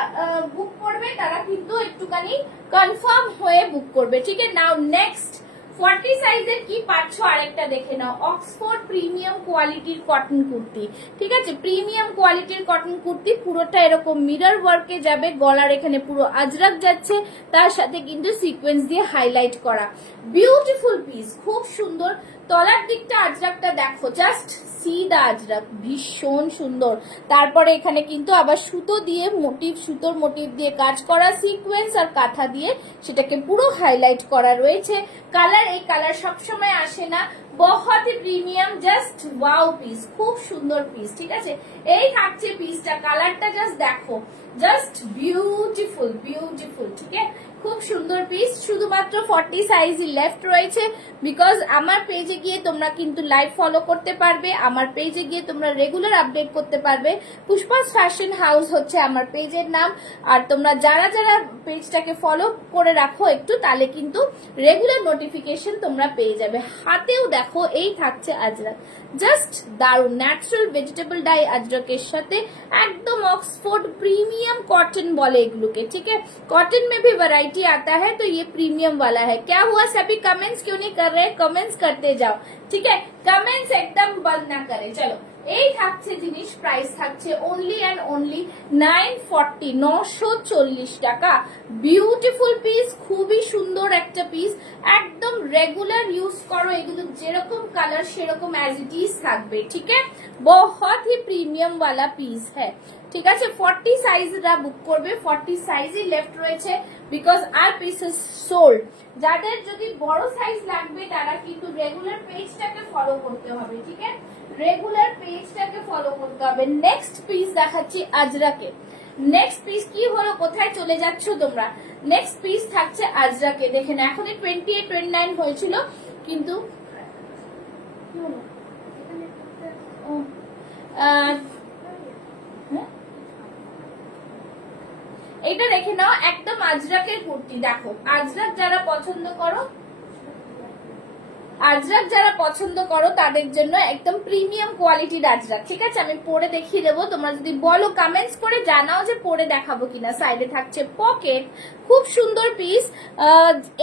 বুক করবে তারা কিন্তু একটুখানি কনফার্ম হয়ে বুক করবে, ঠিক আছে। নাও নেক্সট 40 সাইজের কি পাচ্ছ আরেকটা দেখে নাও, অক্সফোর্ড প্রিমিয়াম কোয়ালিটির কটন কুর্তি, ঠিক আছে, প্রিমিয়াম কোয়ালিটির কটন কুর্তি, পুরোটা এরকম মিরর ওয়ার্কে যাবে, গলার এখানে পুরো আজরাক যাচ্ছে, তার সাথে কিন্তু সিকোয়েন্স দিয়ে হাইলাইট করা, বিউটিফুল পিস, খুব সুন্দর। তলার দিকটা আজরাকটা দেখো, জাস্ট সিদা আজরাক, ভীষণ সুন্দর। তারপরে এখানে কিন্তু আবার সুতোর মোটিভ দিয়ে কাজ করা, সিকোয়েন্স আর কাঁথা দিয়ে সেটাকে পুরো হাইলাইট করা রয়েছে। কালার, এই কালার সবসময় আসে না, बहुत ही প্রিমিয়াম, জাস্ট ওয়াও পিস, খুব সুন্দর পিস, ঠিক আছে। এই থাকছে পিসটা, কালারটা জাস্ট দেখো, জাস্ট বিউটিফুল, ঠিক আছে, খুব সুন্দর পিস। শুধুমাত্র 40 সাইজই লেফট রয়েছে, বিকজ আমার পেজে গিয়ে তোমরা কিন্তু লাইভ ফলো করতে পারবে, আমার পেজে গিয়ে তোমরা রেগুলার আপডেট করতে পারবে। পুষ্পাস ফ্যাশন হাউস হচ্ছে আমার পেজের নাম, আর তোমরা যারা যারা পেজটাকে ফলো করে রাখো একটু, তাহলে কিন্তু রেগুলার নোটিফিকেশন তোমরা পেয়ে যাবে। হাতেও দেখো এই থাকছে আজরাক, জাস্ট দারুন, ন্যাচারাল ভেজিটেবল ডাই আজরকের সাথে একদম অক্সफोर्ड प्रीमियम कॉटन बोले एगुलोके, ठीक है। कॉटन में भी वैरायटी आता है, तो ये प्रीमियम वाला है। क्या हुआ, सभी कमेंट्स क्यों नहीं कर रहे, कमेंट्स करते जाओ, ठीक है, कमेंट्स एकदम बंद ना करे। चलो এই থাকছে জিনিস, প্রাইস থাকছে অনলি অ্যান্ড অনলি 940, 940 টাকা। বিউটিফুল পিস, খুবই সুন্দর একটা পিস, একদম রেগুলার ইউজ করো, এগুলো যেরকম কালার সেরকম অ্যাজ ইট ইজ থাকবে, ঠিক আছে, बहुत ही প্রিমিয়াম वाला পিস है, ঠিক আছে। 40 সাইজরা বুক করবে, 40 সাইজই লেফট রয়েছে, বিকজ আর পিসেস সোল্ড। যাদের যদি বড় সাইজ লাগবে তারা কিন্তু রেগুলার পেজটাকে ফলো করতে হবে, ঠিক আছে, রেগুলার পেজটাকে ফলো করতে হবে। নেক্সট পিস দেখাচ্ছি আজরাকে। নেক্সট পিস কি হলো, কোথায় চলে যাচ্ছ তোমরা, নেক্সট পিস থাকছে আজরাকে, দেখেন এখনই 28 29 হয়েছিল, কিন্তু এটা দেখে নাও, একদম আজরাকের কুর্তি, দেখো আজরাক যারা পছন্দ করো তাদের জন্য একদম প্রিমিয়াম কোয়ালিটির আজরাক, ঠিক আছে। আমি পরে দেখিয়ে দেবো, তোমরা যদি বলো কমেন্টস করে জানাও যে পরে দেখাবো কিনা। সাইডে থাকছে পকেট, খুব সুন্দর পিস।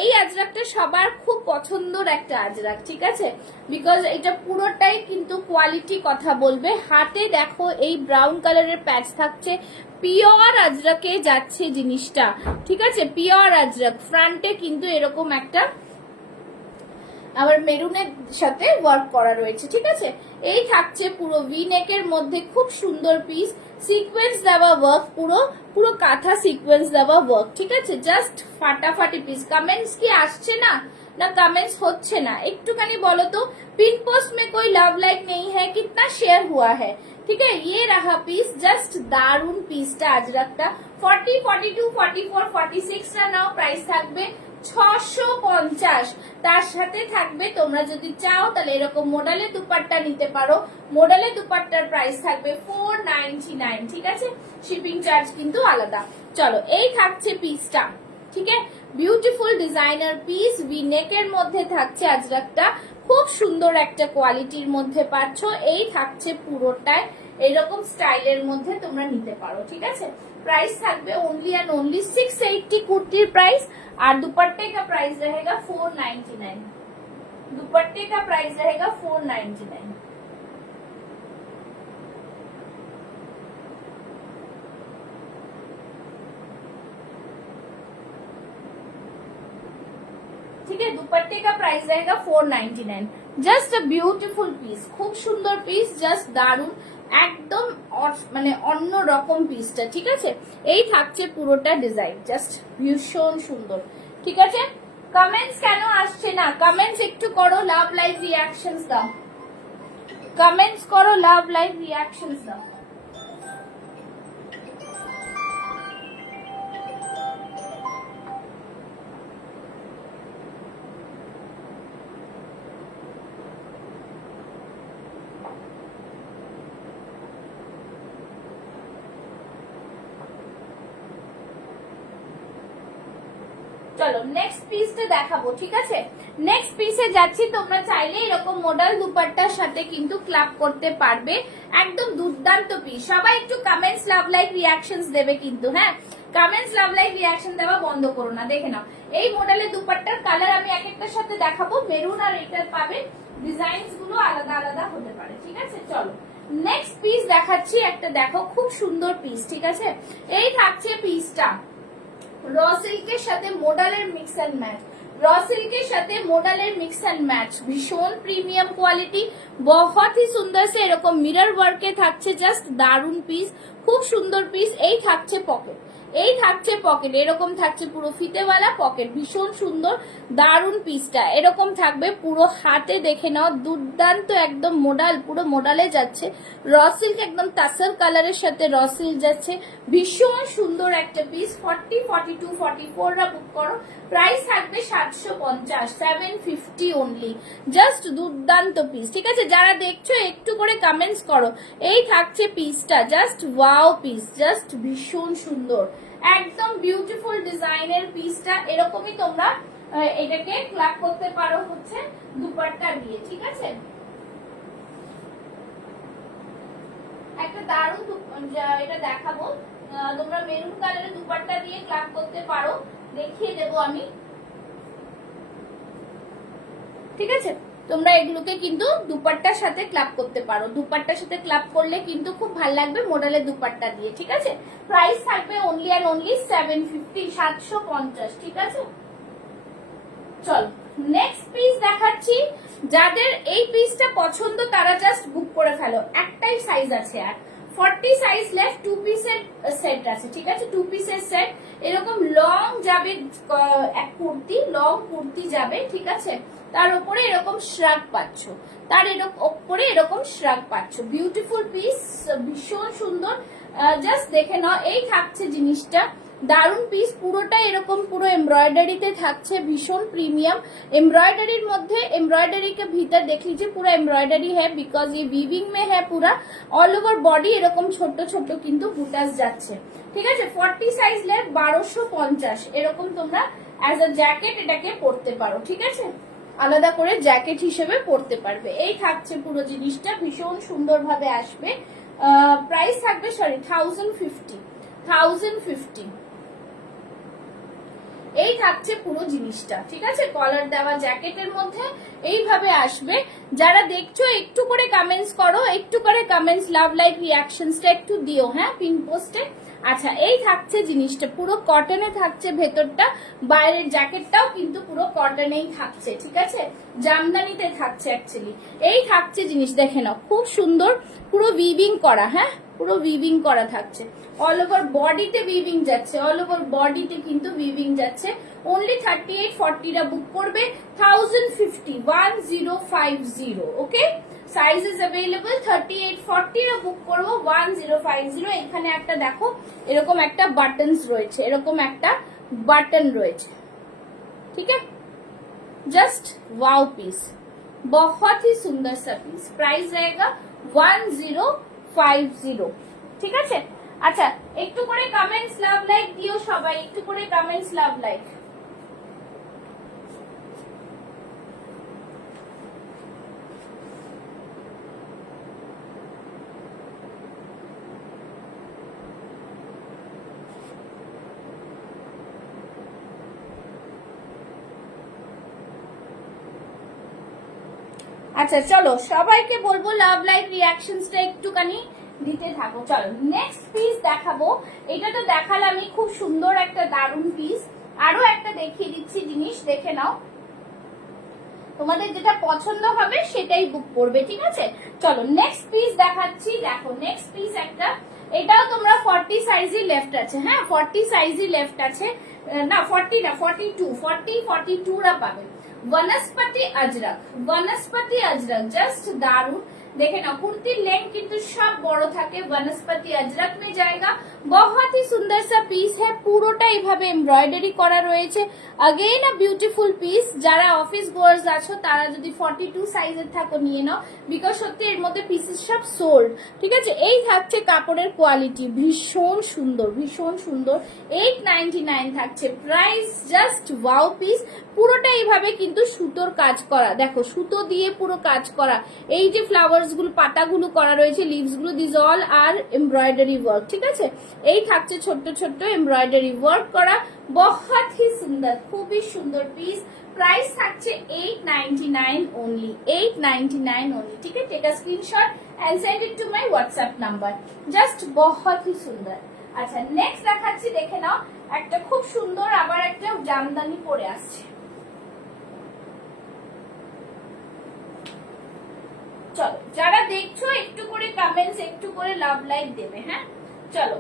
এই আজরাকটা সবার খুব পছন্দের একটা আজরাক, ঠিক আছে, বিকজ এটা পুরোটাই কিন্তু কোয়ালিটি কথা বলবে। হাতে দেখো এই ব্রাউন কালারের প্যাচ থাকছে, পিওর আজরাকে যাচ্ছে জিনিসটা, ঠিক আছে, পিওর আজরাক। ফ্রন্টে কিন্তু এরকম একটা আবার মেরুনের সাথে ওয়ার্ক করা রয়েছে, ঠিক আছে। এই থাকছে পুরো ভি নেকের মধ্যে খুব সুন্দর পিস, সিকোয়েন্স দেওয়া ওয়ার্ক, পুরো পুরো কাঁথা সিকোয়েন্স দেওয়া ওয়ার্ক, ঠিক আছে। জাস্ট ফাটাফাটি পিস। কমেন্টস কি আসছে না, ना कमेंट्स होच्छे ना, एकटूखानी बोलो तो पिन पोस्ट में कोई लव लाइक नहीं है, कितना शेयर हुआ है, ठीक है। ये रहा पीस, जस्ट दारुण पीसटा अजरकटा 40, 42, 44, 46 টা নাও, প্রাইস থাকবে 650। তার সাথে থাকবে তোমরা যদি চাও তাহলে এরকম মডেলের দুপাট্টা নিতে পারো, মডেলের দুপাট্টার প্রাইস থাকবে 499, ঠিক আছে। শিপিং চার্জ কিন্তু আলাদা। চলো এই থাকছে পিসটা, ঠিক আছে। বিউটিফুল ডিজাইনার পিস, ভি নেকের মধ্যে থাকছে আজরাকটা, খুব সুন্দর একটা কোয়ালিটির মধ্যে পাচ্ছ। এই থাকছে পুরোটায় এরকম স্টাইলের মধ্যে তোমরা নিতে পারো, ঠিক আছে। प्राइस থাকবে only and only 680 kurti price, और दुपट्टे का प्राइस रहेगा 499। दुपट्टे का प्राइस रहेगा 499। ठीक है, दुपट्टे का प्राइस रहेगा 499। जस्ट अ ब्यूटीफुल पीस, खूब सुंदर पीस, जस्ट दारुण একদম মানে অন্য রকম পিসটা, ঠিক আছে। এই থাকছে পুরোটা ডিজাইন, জাস্ট ভীষণ সুন্দর, ঠিক আছে। কমেন্টস কেন আসছে না, কমেন্টস একটু করো, লাভ লাইভ রিঅ্যাকশনস দাও, কমেন্টস করো, লাভ লাইভ রিঅ্যাকশনস দাও। চলো নেক্সট পিসটা দেখাবো, ঠিক আছে। নেক্সট পিসে যাচ্ছি, তোমরা চাইলে এরকম মডেল দুপাট্টার সাথে কিন্তু ক্লাব করতে পারবে, একদম দুর্দান্ত পিস। সবাই একটু কমেন্টস লাভ লাইক রিঅ্যাকশনস দেবে কিন্তু, হ্যাঁ কমেন্টস লাভ লাইক রিঅ্যাকশন দেওয়া বন্ধ করো না। দেখে নাও এই মডেলের দুপাট্টার কালার আমি এক একটার সাথে দেখাবো, মেরুন আর এটার পাবে, ডিজাইনস গুলো আলাদা আলাদা হতে পারে, ঠিক আছে। চলো নেক্সট পিস দেখাচ্ছি, একটা দেখো খুব সুন্দর পিস, ঠিক আছে। এই থাকছে পিসটা रॉ सिल्केर साथे मॉडलेर मिक्स एंड मैच, रॉ सिल्केर साथे मॉडलेर मिक्स एंड मैच, भीषण प्रीमियम क्वालिटी, बहुत ही सुंदर से एरकम मिरर वर्के थाकছে, জাস্ট দারুন পিস, খুব সুন্দর পিস। এই থাকছে পকেট, এই থাকছে পকেট, এরকম থাকছে পুরো ফিতেওয়ালা পকেট, ভীষণ সুন্দর দারুন পিসটা। এরকম থাকবে পুরো হাতে, দেখে নাও দুর্দান্ত একদম মডেল, পুরো মডেলে যাচ্ছে। র সিল্ক একদম তাসার কালারের সাথে র সিল্ক যাচ্ছে, ভীষণ সুন্দর একটা পিস। 40, 42, 44 রা বুক করো, প্রাইস থাকবে 750, 750 অনলি, জাস্ট দুর্দান্ত পিস, ঠিক আছে। যারা দেখছো একটু করে কমেন্টস করো। এই থাকছে পিসটা, জাস্ট ওয়াও পিস, জাস্ট ভীষণ সুন্দর, একদম বিউটিফুল ডিজাইনের পিসটা। এরকমই তোমরা এটাকে ক্লাব করতে পারো হচ্ছে দুপাট্টা দিয়ে, ঠিক আছে। একটা দারুণ এটা দেখাবো, তোমরা মেরুন কালারের দুপাট্টা দিয়ে ক্লাব করতে পারো, দেখিয়ে দেবো আমি, ঠিক আছে। তোমরা এগুলোকে কিন্তু দুপাট্টার সাথে ক্লাব করতে পারো, দুপাট্টার সাথে ক্লাব করলে কিন্তু খুব ভালো লাগবে মডেলের দুপাট্টা দিয়ে, ঠিক আছে। প্রাইস থাকবে ওনলি এন্ড ওনলি 750, 750, ঠিক আছে। চল নেক্সট পিস দেখাচ্ছি, যাদের এই পিসটা পছন্দ তারা জাস্ট বুক করে ফেলো, একটাই সাইজ আছে আর 40 সাইজ লেফট, 2 পিসের সেট আছে, ঠিক আছে। 2 পিসের সেট, এরকম লং যাবে এক কুর্তি, লং কুর্তি যাবে, ঠিক আছে। তার উপরে এরকম শ্রাগ পাচ্ছ, তার উপরে এরকম শ্রাগ পাচ্ছ, বিউটিফুল পিস, ভীষণ সুন্দর, জাস্ট দেখে নাও। এই থাকছে জিনিসটা, দারুন পিস, পুরোটা এরকম পুরো এমব্রয়ডারিতে থাকছে, ভীষণ প্রিমিয়াম एम्ब्रॉयडरीर मध्य, एम्ब्रॉयडरी के भीतर देख लीजिए पूरा एम्ब्रॉयडरी है, बिकॉज ये वीविंग में है पूरा, ऑल ओवर बॉडी एरकम छोट छोट किन्तु बुटास जाच्छे, ठीक है। 40 साइज ले 1250 एरकम तोमरा एज अ जैकेट एटाके पड़ते पारो, ठीक है, আলাদা করে জ্যাকেট হিসেবে পরতে পারবে। এই থাকছে পুরো জিনিসটা, ভীষণ সুন্দরভাবে আসবে। প্রাইস থাকবে সরি 1050, এই থাকছে পুরো জিনিসটা, ঠিক আছে। কলার দেওয়া জ্যাকেটের মধ্যে এইভাবে আসবে। যারা দেখছো একটু করে কমেন্টস করো, একটু করে কমেন্টস লাভ লাইক রিঅ্যাকশনসটা একটু দিও, হ্যাঁ পিন পোস্টে। আচ্ছা, এই থাকছে জিনিসটা, পুরো কটনে থাকছে ভেতরটা, বাইরের জ্যাকেটটাও কিন্তু পুরো কটনেই থাকছে, ঠিক আছে, জামদানিতে থাকছে অ্যাকচুয়ালি। এই থাকছে জিনিস, দেখে নাও, খুব সুন্দর, পুরো উইভিং করা, হ্যাঁ পুরো উইভিং করা থাকছে, অল ওভার বডিতে উইভিং যাচ্ছে, অল ওভার বডিতে কিন্তু উইভিং যাচ্ছে। অনলি 3840 বুক করবে, 1050, 1050, ওকে। সাইজ ইজ অ্যাভেলেবল, 3840 বুক করবো 1050। এখানে একটা দেখো এরকম একটা বাটনস রয়েছে, এরকম একটা বাটন রয়েছে, ঠিক আছে, जस्ट वाओ पीस, बहुत ही सुंदर सा पीस। प्राइस रहेगा 1050, ঠিক আছে। আচ্ছা, একটু করে কমেন্টস লাভ লাইক দিও সবাই, একটু করে কমেন্টস লাভ লাইক। আচ্ছা চলো, সবাইকে বলবো লাভ লাইক রিয়াকশনসটা একটুখানি দিতে থাকো। চলো নেক্সট পিস দেখাবো। এটা তো দেখালামই, খুব সুন্দর একটা দারুণ পিস। আরো একটা দেখিয়ে দিচ্ছি জিনিস, দেখে নাও, তোমাদের যেটা পছন্দ হবে সেটাই বুক করবে, ঠিক আছে। চলো নেক্সট পিস দেখাচ্ছি, দেখো নেক্সট পিস একটা, এটাও তোমরা 40 সাইজই লেফট আছে, হ্যাঁ 40 সাইজই লেফট আছে, না 40 না 42, 40 42 রা পাবে। वनस्पति अजरक, वनस्पति अजरक जस्ट दारुण, देखे ना कुर्ती लेंथ किंतु सब बड़ो থাকে, वनस्पति अजरक में जाएगा। बहुत ही सुंदर सा पीस है, পুরোটা এইভাবে এমব্রয়ডারি করা রয়েছে। अगेन अ ब्यूटीफुल পিস, যারা অফিস গোয়ার্স আছো তারা যদি 42 সাইজের থাকো নিয়ে নাও, বিকজ সত্যি এর মধ্যে পিসেস সব সোল্ড, ঠিক আছে। এই থাকছে কাপড়ের কোয়ালিটি, ভীষণ সুন্দর, ভীষণ সুন্দর। 899 থাকছে প্রাইস, জাস্ট ওয়াও পিস। পুরোটা এইভাবে কিন্তু সুতোর কাজ করা, দেখো সুতো দিয়ে পুরো কাজ করা, এই যে ফ্লাওয়ার্স গুলো, পাতাগুলো করা রয়েছে, লিভস গুলো, this all are embroidery work, ঠিক আছে। এই থাকছে ছোট্ট ছোট্ট এমব্রয়ডারি ওয়ার্ক করা, বহুত হি সুন্দর, খুবই সুন্দর পিস। প্রাইস থাকছে 899 only, 899 only, ঠিক আছে। Take a screenshot and send it to my WhatsApp number, just বহুত হি সুন্দর। আচ্ছা নেক্সট দেখাচ্ছি, দেখে নাও, একটা খুব সুন্দর আবার একটা জামদানি পরে আসছে। চলো যারা দেখছো একটু করে কমেন্টস, একটু করে লাভ লাইক দেবে, হ্যাঁ। চলো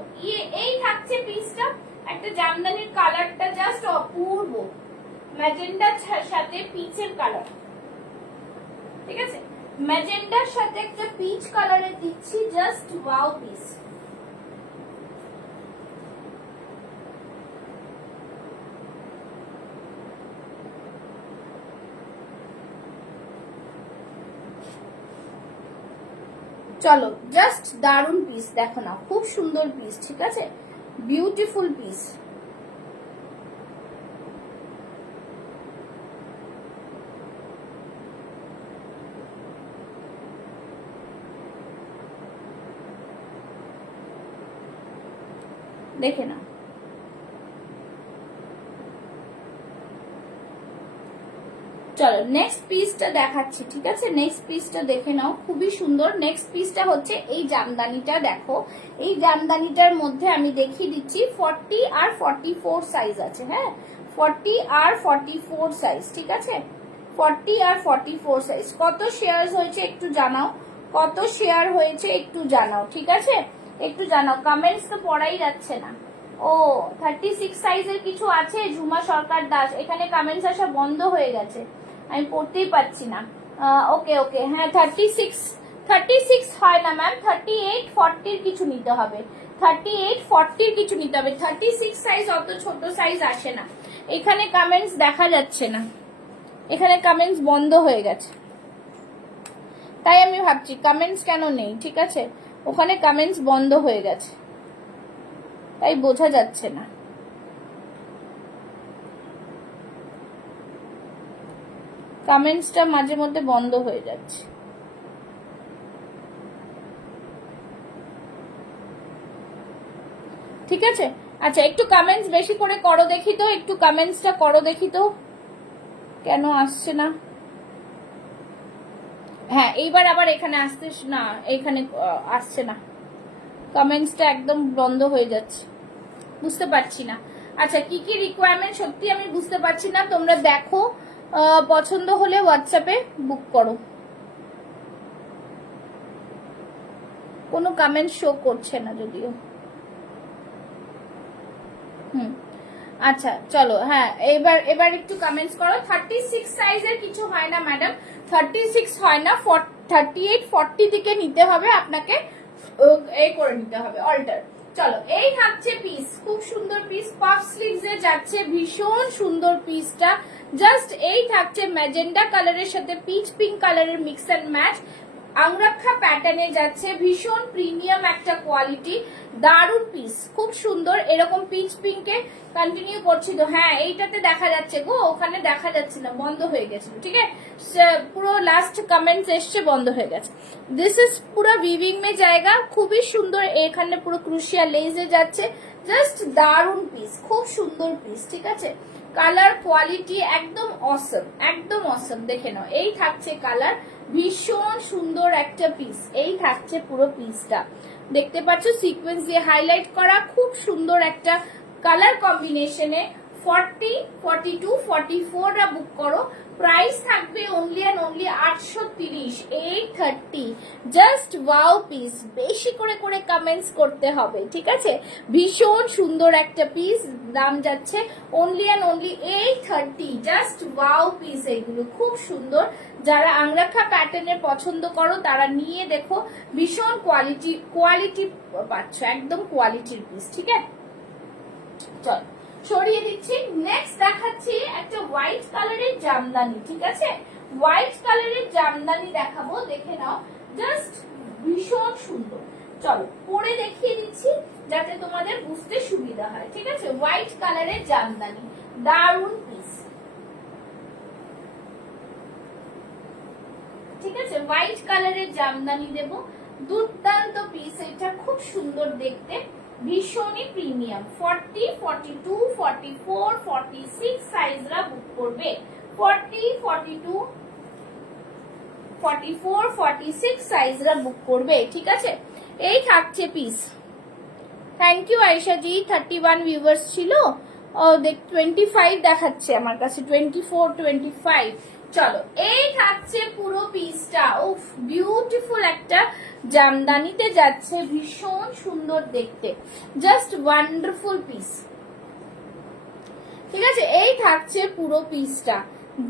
এই থাকছে পিসটা, একটা জামদানির কালারটা জাস্ট অপূর্ব, ম্যাজেন্ডার সাথে পিচের কালার, ঠিক আছে, ম্যাজেন্ডার সাথে একটা পিচ কালারের দিচ্ছি, জাস্ট ওয়াও পিস। চলো জাস্ট দারুন পিস, দেখো না খুব সুন্দর পিস, ঠিক আছে, বিউটিফুল পিস। দেখে না, চলো নেক্সট পিসটা দেখাচ্ছি, ঠিক আছে। নেক্সট পিসটা দেখে নাও, খুবই সুন্দর। নেক্সট পিসটা হচ্ছে এই জামদানিটা, দেখো এই জামদানিটার মধ্যে আমি দেখিয়ে দিচ্ছি 40 আর 44 সাইজ আছে, হ্যাঁ 40 আর 44 সাইজ, ঠিক আছে, 40 আর 44 সাইজ। কত শেয়ার হয়েছে একটু জানাও, কত শেয়ার হয়েছে একটু জানাও, ঠিক আছে, একটু জানাও, কমেন্টস তো পড়াই যাচ্ছে না। ও 36 সাইজের কিছু আছে, ঝুমা সরকার দাস, এখানে কমেন্টস আসা বন্ধ হয়ে গেছে, আমি পড়তেই পাচ্ছি না। ওকে ওকে, হ্যাঁ 36 হয় না ম্যাম, 38 40 কিছু নিতে হবে, 38 40 কিছু নিতে হবে, 36 সাইজ অত ছোট সাইজ আসে না। এখানে কমেন্টস দেখা যাচ্ছে না, এখানে কমেন্টস বন্ধ হয়ে গেছে, তাই আমি ভাবছি কমেন্টস কেন নেই, ঠিক আছে, ওখানে কমেন্টস বন্ধ হয়ে গেছে, তাই বোঝা যাচ্ছে না। কমেন্টসটা মাঝে মধ্যে বন্ধ হয়ে যাচ্ছে। ঠিক আছে, আচ্ছা একটু কমেন্টস বেশি করে করো দেখি তো, একটু কমেন্টসটা করো দেখি তো, কেন আসছে না। হ্যাঁ এইবার আবার এখানে আসতে না, এখানে আসছে না, কমেন্টসটা একদম বন্ধ হয়ে যাচ্ছে। বুঝতে পারছি না। আচ্ছা কি কি রিকোয়ারমেন্ট সত্যি আমি বুঝতে পারছি না, তোমরা দেখো, পছন্দ হলে হোয়াটসঅ্যাপে বুক করো। কোনো কমেন্ট শো করছে না যদিও। আচ্ছা চলো, হ্যাঁ এবার এবার একটু কমেন্টস করো। 36 সাইজের কিছু হয় না ম্যাডাম, 36 হয় না, 38 40 দিকে নিতে হবে আপনাকে, এই করে নিতে হবে অল্টার। চলো এই থাকছে পিস, খুব সুন্দর পিস, পাফ স্লিভস এ যাচ্ছে, ভীষণ সুন্দর পিসটা। জাস্ট এই থাকছে ম্যাজেন্ডা কালারের সাথে পিচ পিঙ্ক কালারের মিক্স অ্যান্ড ম্যাচ, আংরাক্ষা প্যাটার্নে যাচ্ছে, ভীষণ প্রিমিয়াম একটা কোয়ালিটি, দারুন পিস, খুব সুন্দর। এরকম পিচ পিঙ্কে কন্টিনিউ করছি তো, হ্যাঁ এইটাতে দেখা যাচ্ছে গো, ওখানে দেখা যাচ্ছে না, বন্ধ হয়ে গেছিল, ঠিক আছে, পুরো লাস্ট কমেন্টস এসছে বন্ধ হয়ে গেছে। দিস ইজ পুরো উইভিং মে জায়গা, খুবই সুন্দর, এখানে পুরো ক্রুশিয়া লেজে যাচ্ছে, জাস্ট দারুন পিস, খুব সুন্দর পিস, ঠিক আছে। কালার কোয়ালিটি একদম অসম, একদম অসম, দেখে নাও, এই থাকছে কালার, ভীষণ সুন্দর একটা পিস, এই থাকছে পুরো পিসটা, দেখতে পাচ্ছ সিকোয়েন্স দিয়ে হাইলাইট করা, খুব সুন্দর একটা কালার কম্বিনেশনে। 40, 42, 44 রা বুক করো, প্রাইস থাকবে only and only 830, 830, just wow piece, বেশি করে করে কমেন্টস করতে হবে, ঠিক আছে। ভীষণ সুন্দর একটা পিস, দাম যাচ্ছে only and only 830, just wow piece, এইগুলো খুব সুন্দর। যারা আংরাখা প্যাটার্নের পছন্দ করো তারা নিয়ে দেখো, ভীষণ কোয়ালিটি পাচ্ছ, একদম কোয়ালিটির পিস, ঠিক আছে। চল সরিয়ে দিচ্ছি, নেক্সট দেখাচ্ছি একটা হোয়াইট কালারের জামদানি, ঠিক আছে, হোয়াইট কালারের জামদানি দেখাবো, দেখে নাও, জাস্ট ভীষণ সুন্দর। চলো পরে দেখিয়ে দিচ্ছি যাতে তোমাদের বুঝতে সুবিধা হয়, ঠিক আছে। হোয়াইট কালারের জামদানি, দারুন পিস, ঠিক আছে, হোয়াইট কালারের জামদানি দেবো, দুর্দান্ত পিস, এটা খুব সুন্দর দেখতে, ভীষণই প্রিমিয়াম। 40, 42, 44, 46 সাইজরা বুক করবে, 40, 42, 44, 46 সাইজরা বুক করবে, ঠিক আছে। এই থাকছে piece. Thank you Ayesha ji, 31 viewers ছিল, ও দেখ 25 দেখাচ্ছে আমার কাছে, 24, 25। চলো এই থাকছে পুরো পিসটা, উফ বিউটিফুল একটা জামদানিতে যাচ্ছে, ভীষণ সুন্দর দেখতে, জাস্ট ওয়ান্ডারফুল পিস, ঠিক আছে। এই থাকছে পুরো পিসটা,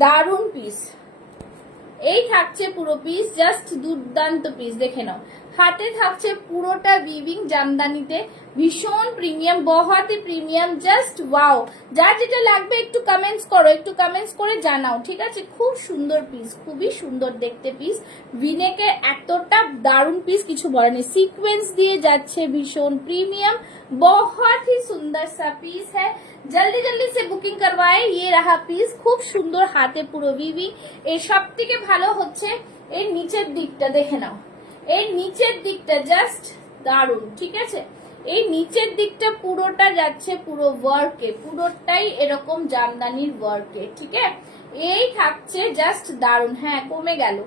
দারুন পিস, এই থাকছে পুরো পিস, জাস্ট দুর্দান্ত পিস, দেখে নাও, হাতে থাকছে পুরোটা উইভিং জামদানিতে, ভীষণ প্রিমিয়াম, বহুতই প্রিমিয়াম, জাস্ট ওয়াও। যার যেটা লাগবে একটু কমেন্টস করো, একটু কমেন্টস করে জানাও, ঠিক আছে। খুব সুন্দর পিস, খুবই সুন্দর দেখতে পিস, ভিনেকে এতটা দারুন পিস কিছু বলেনি, সিকোয়েন্স দিয়ে যাচ্ছে, ভীষণ প্রিমিয়াম, बहुत ही सुंदर सा पीस है, जल्दी जल्दी से बुकिंग करवाए। ये रहा पीस, খুব সুন্দর, হাতে পুরো উইভিং। এর সব থেকে ভালো হচ্ছে এর নিচের দিকটা, দেখে নাও, এই নিচের দিকটা জাস্ট দারুন, ঠিক আছে। এই নিচের দিকটা পুরোটা যাচ্ছে পুরো ওয়ার্কে, পুরোটাই এরকম জামদানির ওয়ার্কে, ঠিক আছে। এই থাকছে জাস্ট দারুন, হ্যাঁ কমে গেল,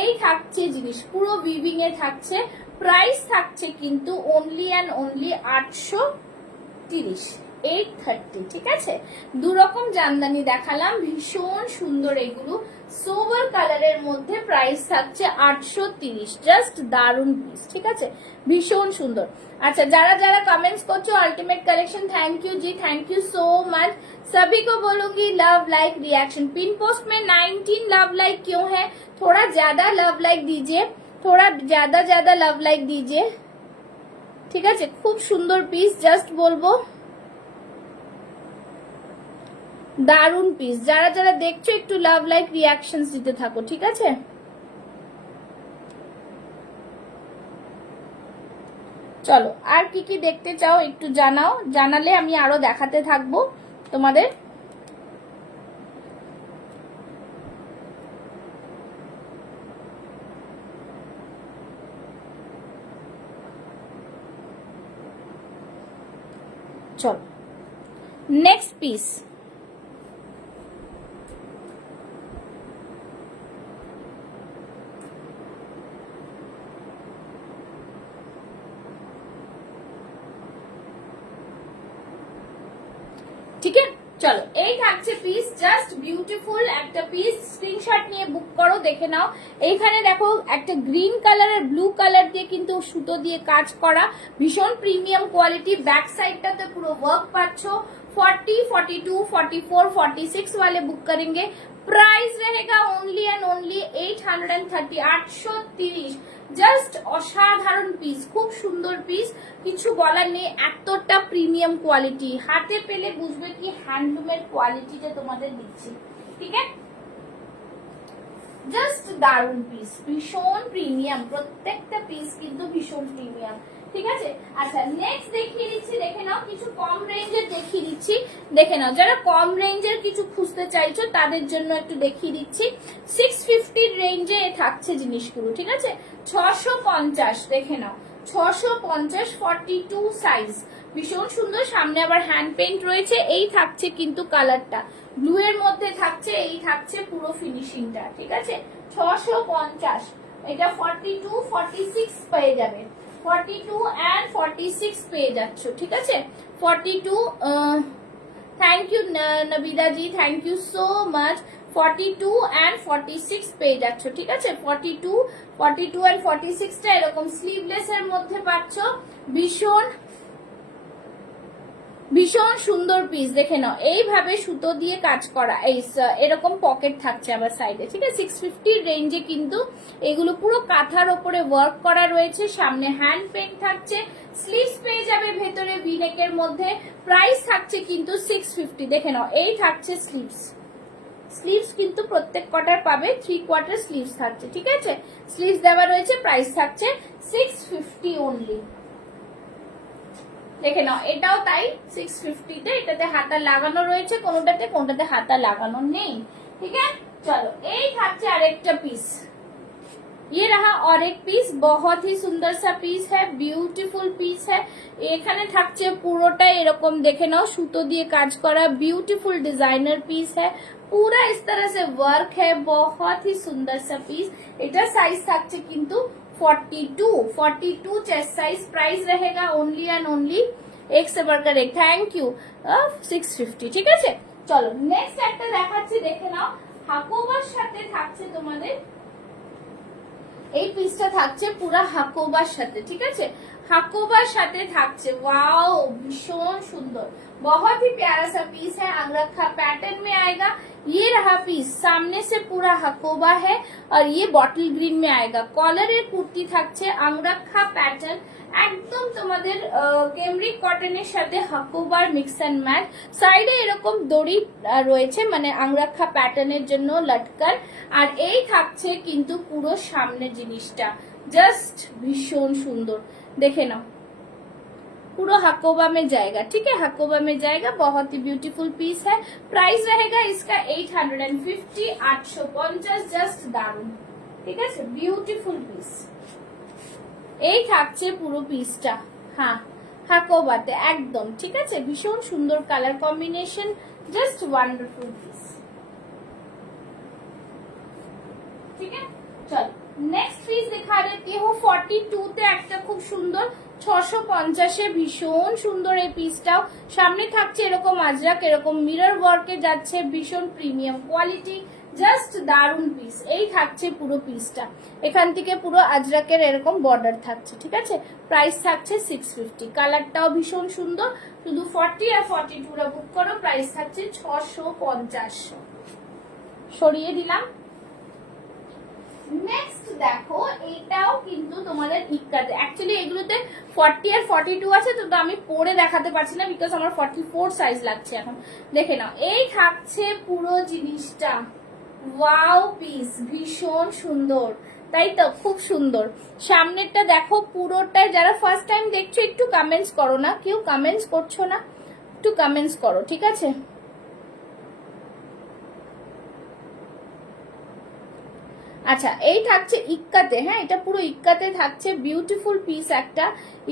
এই থাকছে জিনিস, পুরো উইভিং এ থাকছে, প্রাইস থাকছে কিন্তু অনলি অ্যান্ড অনলি 830, 830, ঠিক আছে। দুরকম জামদানি দেখালাম, ভীষণ সুন্দর এগুলো, সোবার কালারের মধ্যে, প্রাইস থাকছে 830, জাস্ট দারুন পিস, ঠিক আছে, ভীষণ সুন্দর। আচ্ছা যারা যারা কমেंट्स করছো, ultimate collection, thank you ji, thank you so much, सभी को बोलूंगी love like reaction. Pin post में 19 लव लाइक क्यों है, थोड़ा ज्यादा लव लाइक दीजिए, थोड़ा ज्यादा लव लाइक दीजिए, ঠিক আছে। খুব সুন্দর পিস, জাস্ট বলবো দারুন পিস, যারা যারা দেখছো একটু লাভ লাইক রিয়াকশনস দিতে থাকো, ঠিক আছে। চলো আর কি কি দেখতে চাও একটু জানাও, জানালে আমি আরো দেখাতে থাকবো তোমাদের। চলো নেক্সট পিস, চলো এই থাকছে পিস, জাস্ট বিউটিফুল একটা পিস, স্ক্রিনশট নিয়ে বুক করো, দেখে নাও। এইখানে দেখো একটা গ্রিন কালার আর ব্লু কালার দিয়ে কিন্তু সুতো দিয়ে কাজ করা, ভীষণ প্রিমিয়াম কোয়ালিটি। ব্যাক সাইডটাতে পুরো ওয়ার্ক পাচ্ছ। 40, 42, 44, 46 वाले बुक करेंगे। प्राइस रहेगा ओनली एंड ओनली 830, 830। জাস্ট অসাধারণ পিস, খুব সুন্দর পিস, কিছু বলার নেই, এতটা প্রিমিয়াম কোয়ালিটি। হাতে পেলে বুঝবে কি হ্যান্ডলুমের কোয়ালিটিটা তোমাদের দিচ্ছি, ঠিক আছে? জাস্ট দারুন পিস, ভীষণ প্রিমিয়াম, প্রত্যেকটা পিস কিন্তু ভীষণ প্রিমিয়াম, ঠিক আছে? আচ্ছা নেক্সট দেখিয়ে দিচ্ছি, দেখে নাও, কিছু কম রেঞ্জের দেখিয়ে দিচ্ছি, দেখে নাও। যারা কম রেঞ্জের কিছু খুঁজতে চাইছো তাদের জন্য একটু দেখিয়ে দিচ্ছি। 650 রেঞ্জে থাকছে জিনিসগুলো, ঠিক আছে? 650, দেখে নাও, 650, 42 সাইজ, ভীষণ সুন্দর। সামনে আবার হ্যান্ড পেইন্ট রয়েছে। এই থাকছে কিন্তু কালারটা ব্লু এর মধ্যে থাকছে, এই থাকছে পুরো ফিনিশিংটা, ঠিক আছে? 650, এটা 42, 46 পেয়ে যাবে, 42 and 46 পেয়ে যাচ্ছ, ঠিক আছে? 42, thank you Nabida ji, thank you so much. 42 and 46 পেয়ে যাচ্ছ, ঠিক আছে? 42 and 46 টা এরকম স্লিভলেস এর মধ্যে পাচ্ছ, ভীষণ ভীষণ সুন্দর পিস, দেখে নাও। এইভাবে সুতো দিয়ে কাজ করা, এই এরকম পকেট থাকছে আবার সাইডে, ঠিক আছে? 650 রেঞ্জে কিন্তু এগুলো পুরো কাঁথার ওপরে ওয়ার্ক করা রয়েছে, সামনে হ্যান্ড পেইন্ট থাকছে, স্লিভস পেয়ে যাবে ভেতরে ভিনেকের মধ্যে। প্রাইস থাকছে কিন্তু 650, দেখে নাও। এই থাকছে স্লিভস, স্লিভস কিন্তু প্রত্যেক কটার পাবে 3 কোয়ার্টার স্লিভস থাকছে, ঠিক আছে? স্লিভস দেওয়া রয়েছে, প্রাইস থাকছে 650 অনলি, দেখে নাও। এটাও তাই 650 তে, এটাতে হাতা লাগানো রয়েছে কোনটাতে হাতা লাগানো নেই, ঠিক আছে? চলো এই থাকছে আরেকটা পিস, ये रहा और एक पीस, बहुत ही सुंदर सा पीस है, ब्यूटीफुल पीस है। এখানে থাকছে পুরোটা এরকম, দেখে নাও, সুতো দিয়ে কাজ করা, ब्यूटीफुल डिजाइनर पीस है, पूरा इस तरह से वर्क है, बहुत ही सुंदर सा पीस। এটা সাইজ থাকছে কিন্তু 42 चेस्ट साइज। प्राइस रहेगा ओनली एंड ओनली, एक से बढ़कर एक, थैंक यू, 650, ঠিক আছে? চলো নেক্সট একটা দেখাচ্ছি, দেখে নাও। হাকোবার সাথে থাকছে তোমাদের এই পিসটা, থাকছে পুরা হাকোবার সাথে, ঠিক আছে? হাকোবার সাথে থাকছে, वाओ भीषण सुंदर, बहुत ही प्यारा सा पीस है, अंगरखा पैटर्न में आएगा। ये रहा पीस, सामने से पूरा हकोबा है और ये बॉटल ग्रीन में आएगा। कॉलर कुर्ती থাকছে, अंगरखा पैटर्न, একদম তোমাদের কেমব্রিক কটনের সাথে হাকোবার মিক্স এন্ড ম্যাচ। সাইডে এরকম দড়ি রয়েছে, মানে আংরাখা প্যাটার্নের জন্য লটকান। আর এই থাকছে কিন্তু পুরো সামনে জিনিসটা, জাস্ট ভীষণ সুন্দর, দেখে নাও। पूरा हकोबा में जाएगा, ठीक है? हकोबा में जाएगा, बहुत ही ब्यूटीफुल पीस है। प्राइस रहेगा इसका 850, 850, जस्ट दारुण, ठीक है? Beautiful piece. এই থাকছে পুরো পিসটা, হ্যাঁ হাকোবাতে একদম, ঠিক আছে? ভীষণ সুন্দর colour combination, just wonderful piece, ঠিক আছে? চল নেক্সট পিস দেখা দেती हूँ। 42 তে একটা খুব সুন্দর, 650 এ ভীষণ সুন্দর এই পিসটাও। সামনে থাকছে এরকম আজরাক, এরকম মিরর ওয়ার্কে যাচ্ছে, ভীষণ প্রিমিয়াম কোয়ালিটি, জাস্ট দারুন পিস। এই থাকছে পুরো পিসটা, এখান থেকে পুরো আজরাকের এরকম বর্ডার থাকছে, ঠিক আছে? প্রাইস থাকছে 650, কালারটাও ভীষণ সুন্দর। শুধু 40 আর 42 রা বুক করো, প্রাইস থাকছে 650, সরিয়ে দিলাম। নেক্সট দেখো, এটাও কিন্তু তোমাদের ইক্কাতে, অ্যাকচুয়ালি এগুলোতে 40 আর 42 আছে, তো আমি পরে দেখাতে পারছি না বিকজ আমার 44 সাইজ লাগছে এখন। দেখে নাও, এই থাকছে পুরো জিনিসটা, ওয়াও পিস, ভীষণ সুন্দর, তাই তো? খুব সুন্দর। সামনেরটা দেখো পুরোটাই, যারা ফার্স্ট টাইম দেখছো একটু কমেন্টস করো না, কেউ কমেন্টস করছো না, একটু কমেন্টস করো, ঠিক আছে? আচ্ছা এই থাকছে ইক্কাতে, হ্যাঁ এটা পুরো ইক্কাতে থাকছে, বিউটিফুল পিস একটা,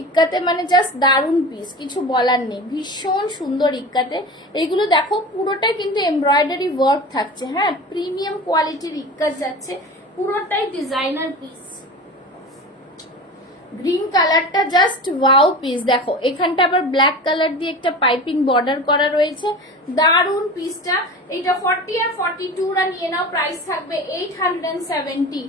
ইক্কাতে মানে জাস্ট দারুন পিস, কিছু বলার নেই, ভীষণ সুন্দর ইক্কাতে। এগুলো দেখো পুরোটাই কিন্তু এমব্রয়ডারি ওয়ার্ক থাকছে, হ্যাঁ প্রিমিয়াম কোয়ালিটির ইক্কাত যাচ্ছে, পুরোটাই ডিজাইনার পিস, গ্রিন কালারটা জাস্ট ওয়াও পিস। দেখো এখানটা আবার ব্ল্যাক কালার দিয়ে একটা পাইপিং বর্ডার করা রয়েছে, দারুন পিসটা। এটা 40 আর 42 রা নিয়ে নাও, প্রাইস থাকবে 870,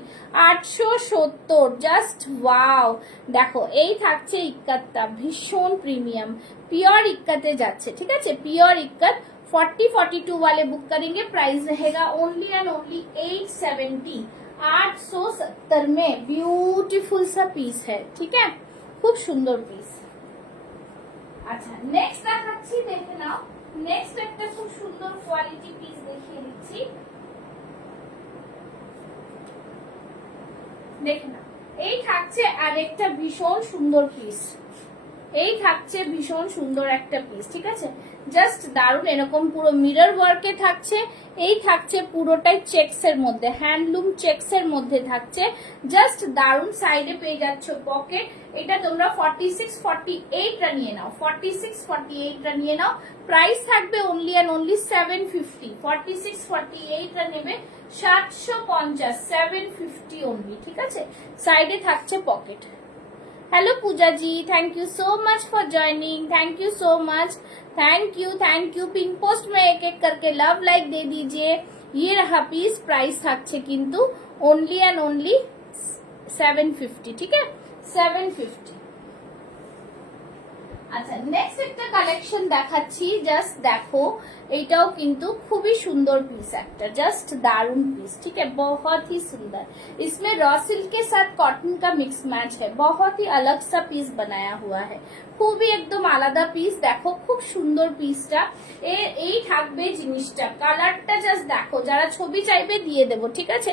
870, জাস্ট ওয়াও। দেখো এই থাকছে ইক্কাতটা, ভীষণ প্রিমিয়াম, পিওর ইক্কাতে যাচ্ছে, ঠিক আছে, পিওর इक्कत। 40-42 वाले बुक करेंगे, प्राइस रहेगा ओनली एंड ओनली 870, 870 में। ब्यूटीफुल सा पीस है, ठीक है, খুব সুন্দর পিস। আচ্ছা নেক্সট দেখাচ্ছি, দেখে নাও। নেক্সট একটা খুব সুন্দর কোয়ালিটি পিস দেখিয়ে দিচ্ছি, দেখে নাও। এই থাকছে আরেকটা ভীষণ সুন্দর পিস, এই থাকছে ভীষণ সুন্দর একটা পিস, ঠিক আছে, জাস্ট দারুন। এরকম পুরো মিরর ওয়ার্কে থাকছে, এই থাকছে পুরোটাই চেকস এর মধ্যে, হ্যান্ডলুম চেকস এর মধ্যে থাকছে, জাস্ট দারুন। সাইডে পেয়ে যাচ্ছ পকেট। এটা তোমরা 46-48 টা নিয়ে নাও, 46-48 টা নিয়ে নাও, প্রাইস থাকবে অনলি এন্ড অনলি 750। 46-48 টা নেবে 750, 750 অনলি, ঠিক আছে। সাইডে থাকছে pocket. Hello Pooja ji, thank you so much for joining, thank you so much, thank you. Pink post में एक एक करके लव लाइक दे दीजिए। ये रहा पीस, प्राइस থাকছে কিন্তু ओनली एंड ओनली 750, ठीक है, 750। আচ্ছা নেক্সট একটা কালেকশন দেখাচ্ছি, জাস্ট দেখো এটাও কিন্তু খুবই সুন্দর পিস একটা, জাস্ট दारुण पीस, ठीक है, बहुत ही सुंदर। इसमें रॉ सिल्क के साथ कॉटन का मिक्स मैच है, बहुत ही अलग सा पीस बनाया हुआ है, খুবই একদম আলাদা পিস। দেখো খুব সুন্দর পিসটা, এই থাকবে জিনিসটা, কালারটা জাস্ট দেখো, যারা ছবি চাইবে দিয়ে দেবো, ঠিক আছে।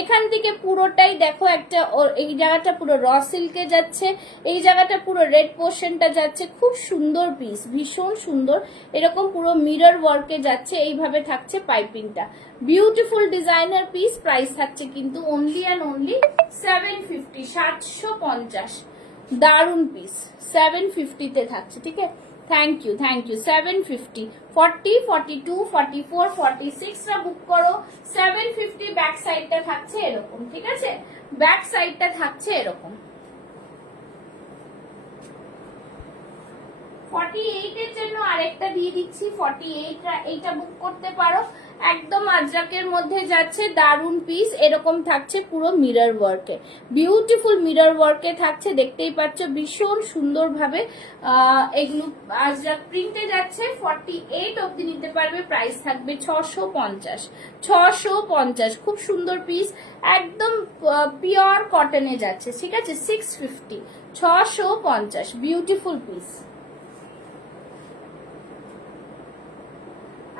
এখান থেকে পুরোটাই দেখো একটা, এই জায়গাটা পুরো র সিল্কে যাচ্ছে, এই জায়গাটা পুরো রেড পোর্শনটা যাচ্ছে, খুব সুন্দর পিস, ভীষণ সুন্দর। এরকম পুরো মিরর ওয়ার্কে যাচ্ছে, এইভাবে থাকছে পাইপিংটা, বিউটিফুল ডিজাইনার পিস। প্রাইস থাকছে কিন্তু অনলি অ্যান্ড অনলি 750, 750, দারুন পিস, 750 তে থাকছে, ঠিক আছে। Thank you 750। 40, 42, 44, 46 রা বুক করো, 750। ব্যাক সাইডটা থাকছে এরকম, ঠিক আছে, ব্যাক সাইডটা থাকছে এরকম। 48 এর জন্য আরেকটা দিয়ে দিচ্ছি, 48 রা এইটা বুক করতে পারো, একদম আজরাকের মধ্যে যাচ্ছে, দারুন পিস। এরকম থাকছে পুরো মিরর ওয়ার্কে, বিউটিফুল মিরর ওয়ার্কে থাকছে, দেখতেই পাচ্ছ ভীষণ সুন্দর ভাবে এগুলো আজরাক প্রিন্টে যাচ্ছে। 48 অবধি নিতে পারবে, প্রাইস থাকবে 650, 650, খুব সুন্দর পিস, একদম পিওর কটনে যাচ্ছে, ঠিক আছে, 650, 650, বিউটিফুল পিস।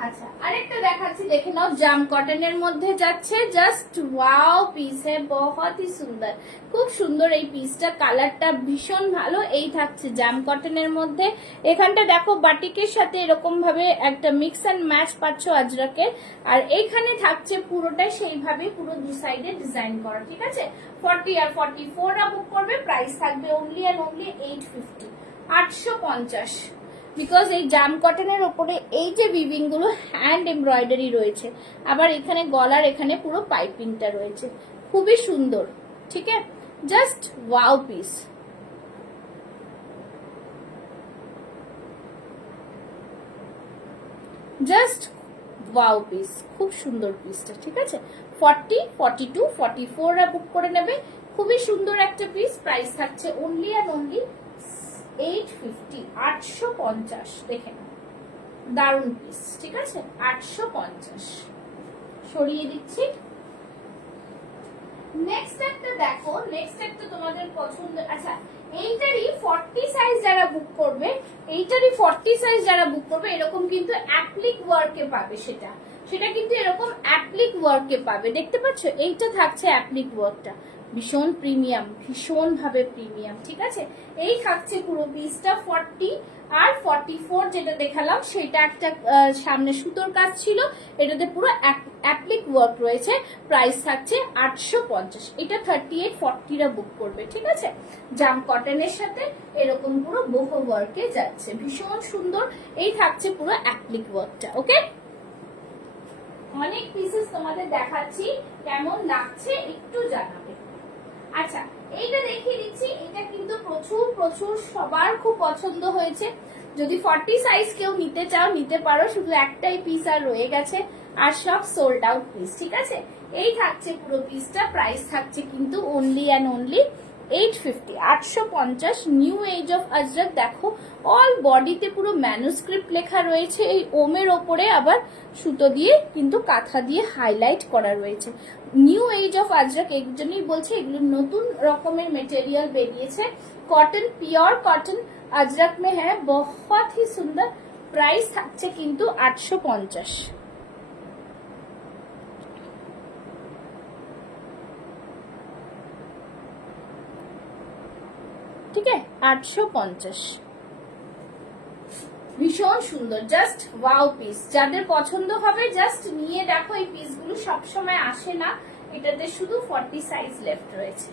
আচ্ছা আরেকটা দেখাচ্ছি, দেখে নাও, জাম কটনের মধ্যে যাচ্ছে, জাস্ট ওয়াও পিস है, बहुत ही সুন্দর, খুব সুন্দর এই পিসটা, কালারটা ভীষণ ভালো। এই থাকছে জাম কটনের মধ্যে, এখানটা দেখো বাটিকের সাথে এরকম ভাবে একটা মিক্স এন্ড ম্যাচ পাচ্ছ আজরাকের, আর এইখানে থাকছে পুরোটাই সেইভাবে পুরো দু সাইডে ডিজাইন করা, ঠিক আছে। 40 আর 44 রা বুক করবে, প্রাইস থাকবে অনলি এন্ড অনলি 850, 850। বিকজ এই জাম কটনের ওপরে এই যে উইভিং গুলো হ্যান্ড এমব্রয়ডারি রয়েছে, আবার এখানে গলার এখানে পুরো পাইপিংটা রয়েছে, খুবই সুন্দর, ঠিক আছে, just wow piece. Just wow piece, খুব সুন্দর পিসটা, ঠিক আছে। 40, 42, 44 রা বুক করে নেবে, খুবই সুন্দর একটা পিস। প্রাইস থাকছে অনলি এন্ড অনলি 850, 850, দেখে নাও, দারুন পিস, ঠিক আছে, 850। সরিয়ে দিচ্ছি। নেক্সট একটা দেখো, নেক্সট একটা তোমাদের পছন্দ। আচ্ছা এইটারই 40 সাইজ যারা বুক করবে, এইটারই 40 সাইজ যারা বুক করবে, এরকম কিন্তু অ্যাপ্লিক ওয়ার্কে পাবে, সেটা কিন্তু এরকম অ্যাপ্লিক ওয়ার্কে পাবে, দেখতে পাচ্ছ, এইটা থাকছে অ্যাপ্লিক ওয়ার্কটা, ভীষণ প্রিমিয়াম, ভীষণ ভাবে প্রিমিয়াম, ঠিক আছে। এই থাকছে পুরো পিসটা। 40 আর 44 যেটা দেখালাম সেটা একটা সামনে সুতোর কাজ ছিল, এটাতে পুরো অ্যাপ্লিক ওয়ার্ক রয়েছে, প্রাইস থাকছে 850। এটা 38, 40 রা বুক করবে, ঠিক আছে, জাম কটনের সাথে এরকম পুরো বোহো ওয়ার্কে যাচ্ছে, ভীষণ সুন্দর। এই থাকছে পুরো অ্যাপ্লিক ওয়ার্কটা, ওকে। অনেক পিসেস তোমাদের দেখাচ্ছি, কেমন লাগছে একটু জানাবে। আচ্ছা এইটা দেখিয়ে দিচ্ছি, এটা কিন্তু প্রচুর প্রচুর সবার খুব পছন্দ হয়েছে। যদি 40 সাইজ কেউ নিতে চাও নিতে পারো, শুধু একটাই পিস আর রয়ে গেছে, আর সব সোল্ড আউট পিস। ঠিক আছে, এই থাকছে পুরো পিসটা। প্রাইস থাকছে কিন্তু only and only 850, 850। New age of Ajrakh. দেখো অল বডিতে পুরো ম্যানুস্ক্রিপ্ট লেখা রয়েছে, এই ওমের ওপরে আবার সুতো দিয়ে কিন্তু কাঁথা দিয়ে হাইলাইট করা রয়েছে। নিউ এজ অফ আজরাক এই জন্যই বলছে, এগুলো নতুন রকমের মেটেরিয়াল বেরিয়েছে। কটন, পিওর কটন अजरक में है, बहुत ही सुंदर। प्राइस থাকছে কিন্তু 850। ঠিক আছে, 850। ভীষণ সুন্দর, জাস্ট ওয়াও পিস। যাদের পছন্দ হবে জাস্ট নিয়ে দেখো। এই পিসগুলো সবসময় আসে না, এটাতে শুধু 40 সাইজ লেফট রয়েছে।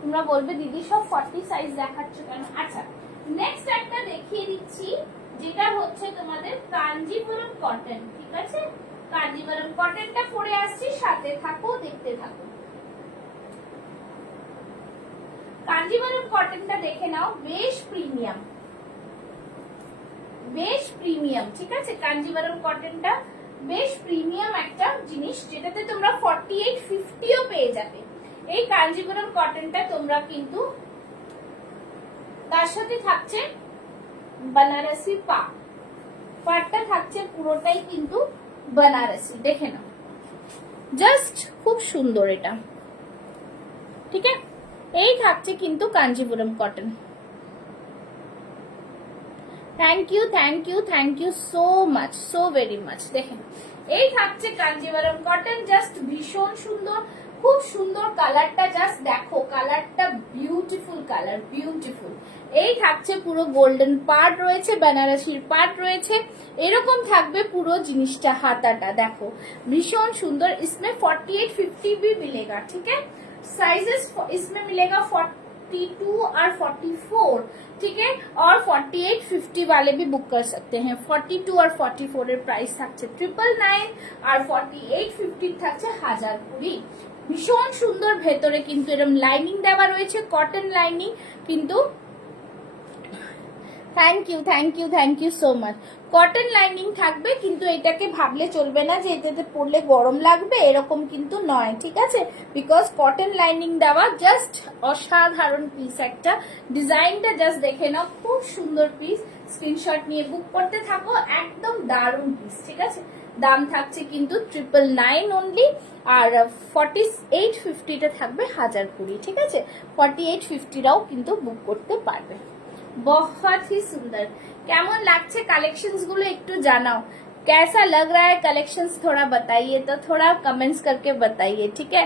তোমরা বলবে দিদি সব 40 সাইজ দেখাচ্ছ কেন? আচ্ছা, নেক্সট একটা দেখিয়ে দিচ্ছি, যেটা হচ্ছে তোমাদের কাঞ্জিপুরম কটন। ঠিক আছে, কাঞ্জিপুরম কটনটা পরে আসছি, সাথে থাকো, দেখতে থাকো। কাঞ্জিপুরম কটনটা দেখে নাও, বেশ প্রিমিয়াম, বেশ প্রিমিয়াম। ঠিক আছে, কাঞ্জিপুরম কটনটা বেশ প্রিমিয়াম একটা জিনিস, যেটাতে তোমরা 4850ও পেয়ে যাবে। এই কাঞ্জিপুরম কটনটা তোমরা কিন্তু তার সাথে থাকছে बनारसी পাটটা থাকছে পুরোটাই কিন্তু बनारसी। দেখে নাও, জাস্ট খুব সুন্দর এটা। ঠিক আছে, এই থাকছে কিন্তু Kanchipuram cotton. Thank you, thank you, thank you so much, so very much. দেখেন, এই থাকছে কাঞ্জিপুরম কটন, জাস্ট ভীষণ সুন্দর, খুব সুন্দর কালারটা। জাস্ট দেখো কালারটা, বিউটিফুল কালার, বিউটিফুল। এই থাকছে পুরো গোল্ডেন পার্ট রয়েছে, বেনারসির পার্ট রয়েছে, এরকম থাকবে পুরো জিনিসটা। হাতাটা দেখো ভীষণ সুন্দর। इसमें 4850 भी मिलेगा। ठीक है, साइजेस इसमें मिलेगा 42 और 44। ठीक है, और 4850 वाले भी बुक कर सकते हैं। 42 और 44 এর প্রাইস থাকছে 999, আর 4850 থাকছে 1020। ভীষণ সুন্দর। ভেতরে কিন্তু এরকম লাইনিং দেওয়া রয়েছে, কটন লাইনিং কিন্তু। Thank you, thank you, thank you so much. Cotton lining থাকবে, কিন্তু এটাকে ভাবলে চলবে না যে এটাতে পরলে গরম লাগবে, এরকম কিন্তু নয়। ঠিক আছে, বিকজ কটন লাইনিং দেওয়া। জাস্ট অসাধারণ পিস একটা। ডিজাইনটা জাস্ট দেখে নাও, খুব সুন্দর পিস। স্ক্রিনশট নিয়ে বুক করতে থাকো, একদম দারুণ পিস। ঠিক আছে, দাম থাকছে কিন্তু 999 অনলি, আর 4850টা থাকবে 1020। ঠিক আছে, 4850রাও কিন্তু বুক করতে পারবে। बहुत ही सुंदर। কেমন লাগছে কালেকশনস গুলো একটু জানাও, कैसा लग रहा है कलेक्शंस थोड़ा बताइए, तो थोड़ा कमेंट्स करके बताइए। ठीक है,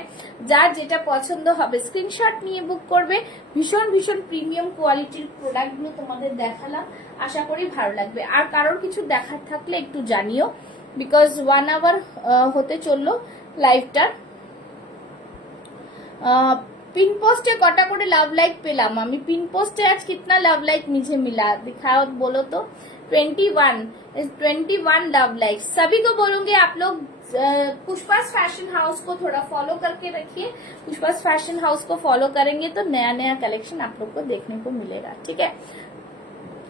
যার যেটা পছন্দ হবে স্ক্রিনশট নিয়ে বুক করবে। ভীষণ ভীষণ প্রিমিয়াম কোয়ালিটির প্রোডাক্ট গুলো তোমাদের দেখালাম, আশা করি ভালো লাগবে। আর কারোর কিছু দেখার থাকলে একটু জানিও, বিকজ 1 আওয়ার হতে চললো লাইভটার। पिन पोस्टे कटा করে লাভ লাইক পেলাম আমি। पिन पोस्टे आज कितना लव लाइक मुझे मिला, दिखाओ, बोलो तो। 21 लव लाइक। सभी को बोलूंगे आप लोग पुष्पास फैशन हाउस को थोड़ा फॉलो करके रखिए। पुष्पास फैशन हाउस को फॉलो करेंगे तो नया नया कलेक्शन आप लोग को देखने को मिलेगा। ठीक है,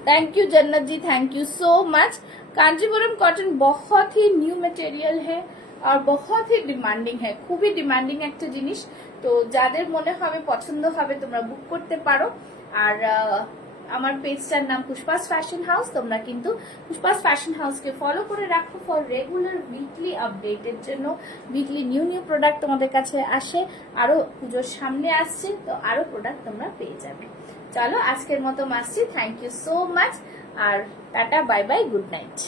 thank you Jannat ji, thank you so much. Kanchipuram cotton बहुत ही न्यू मटेरियल है और बहुत ही डिमांडिंग है, খুবই ডিমান্ডিং একটা জিনিস। তো যাদের মনে হবে পছন্দ হবে তোমরা বুক করতে পারো। আর আমার পেজটার নাম পুষ্পাস ফ্যাশন হাউস। তোমরা কিন্তু পুষ্পাস ফ্যাশন হাউসকে ফলো করে রাখো ফর রেগুলার উইকলি আপডেটের জন্য। উইকলি নিউ নিউ প্রোডাক্ট তোমাদের কাছে আসে, আরো পুজোর সামনে আসছে, তো আরো প্রোডাক্ট তোমরা পেয়ে যাবে। চলো আজকের মতো আসছি, থ্যাংক ইউ সো মাচ, আর tata, bye bye, good night.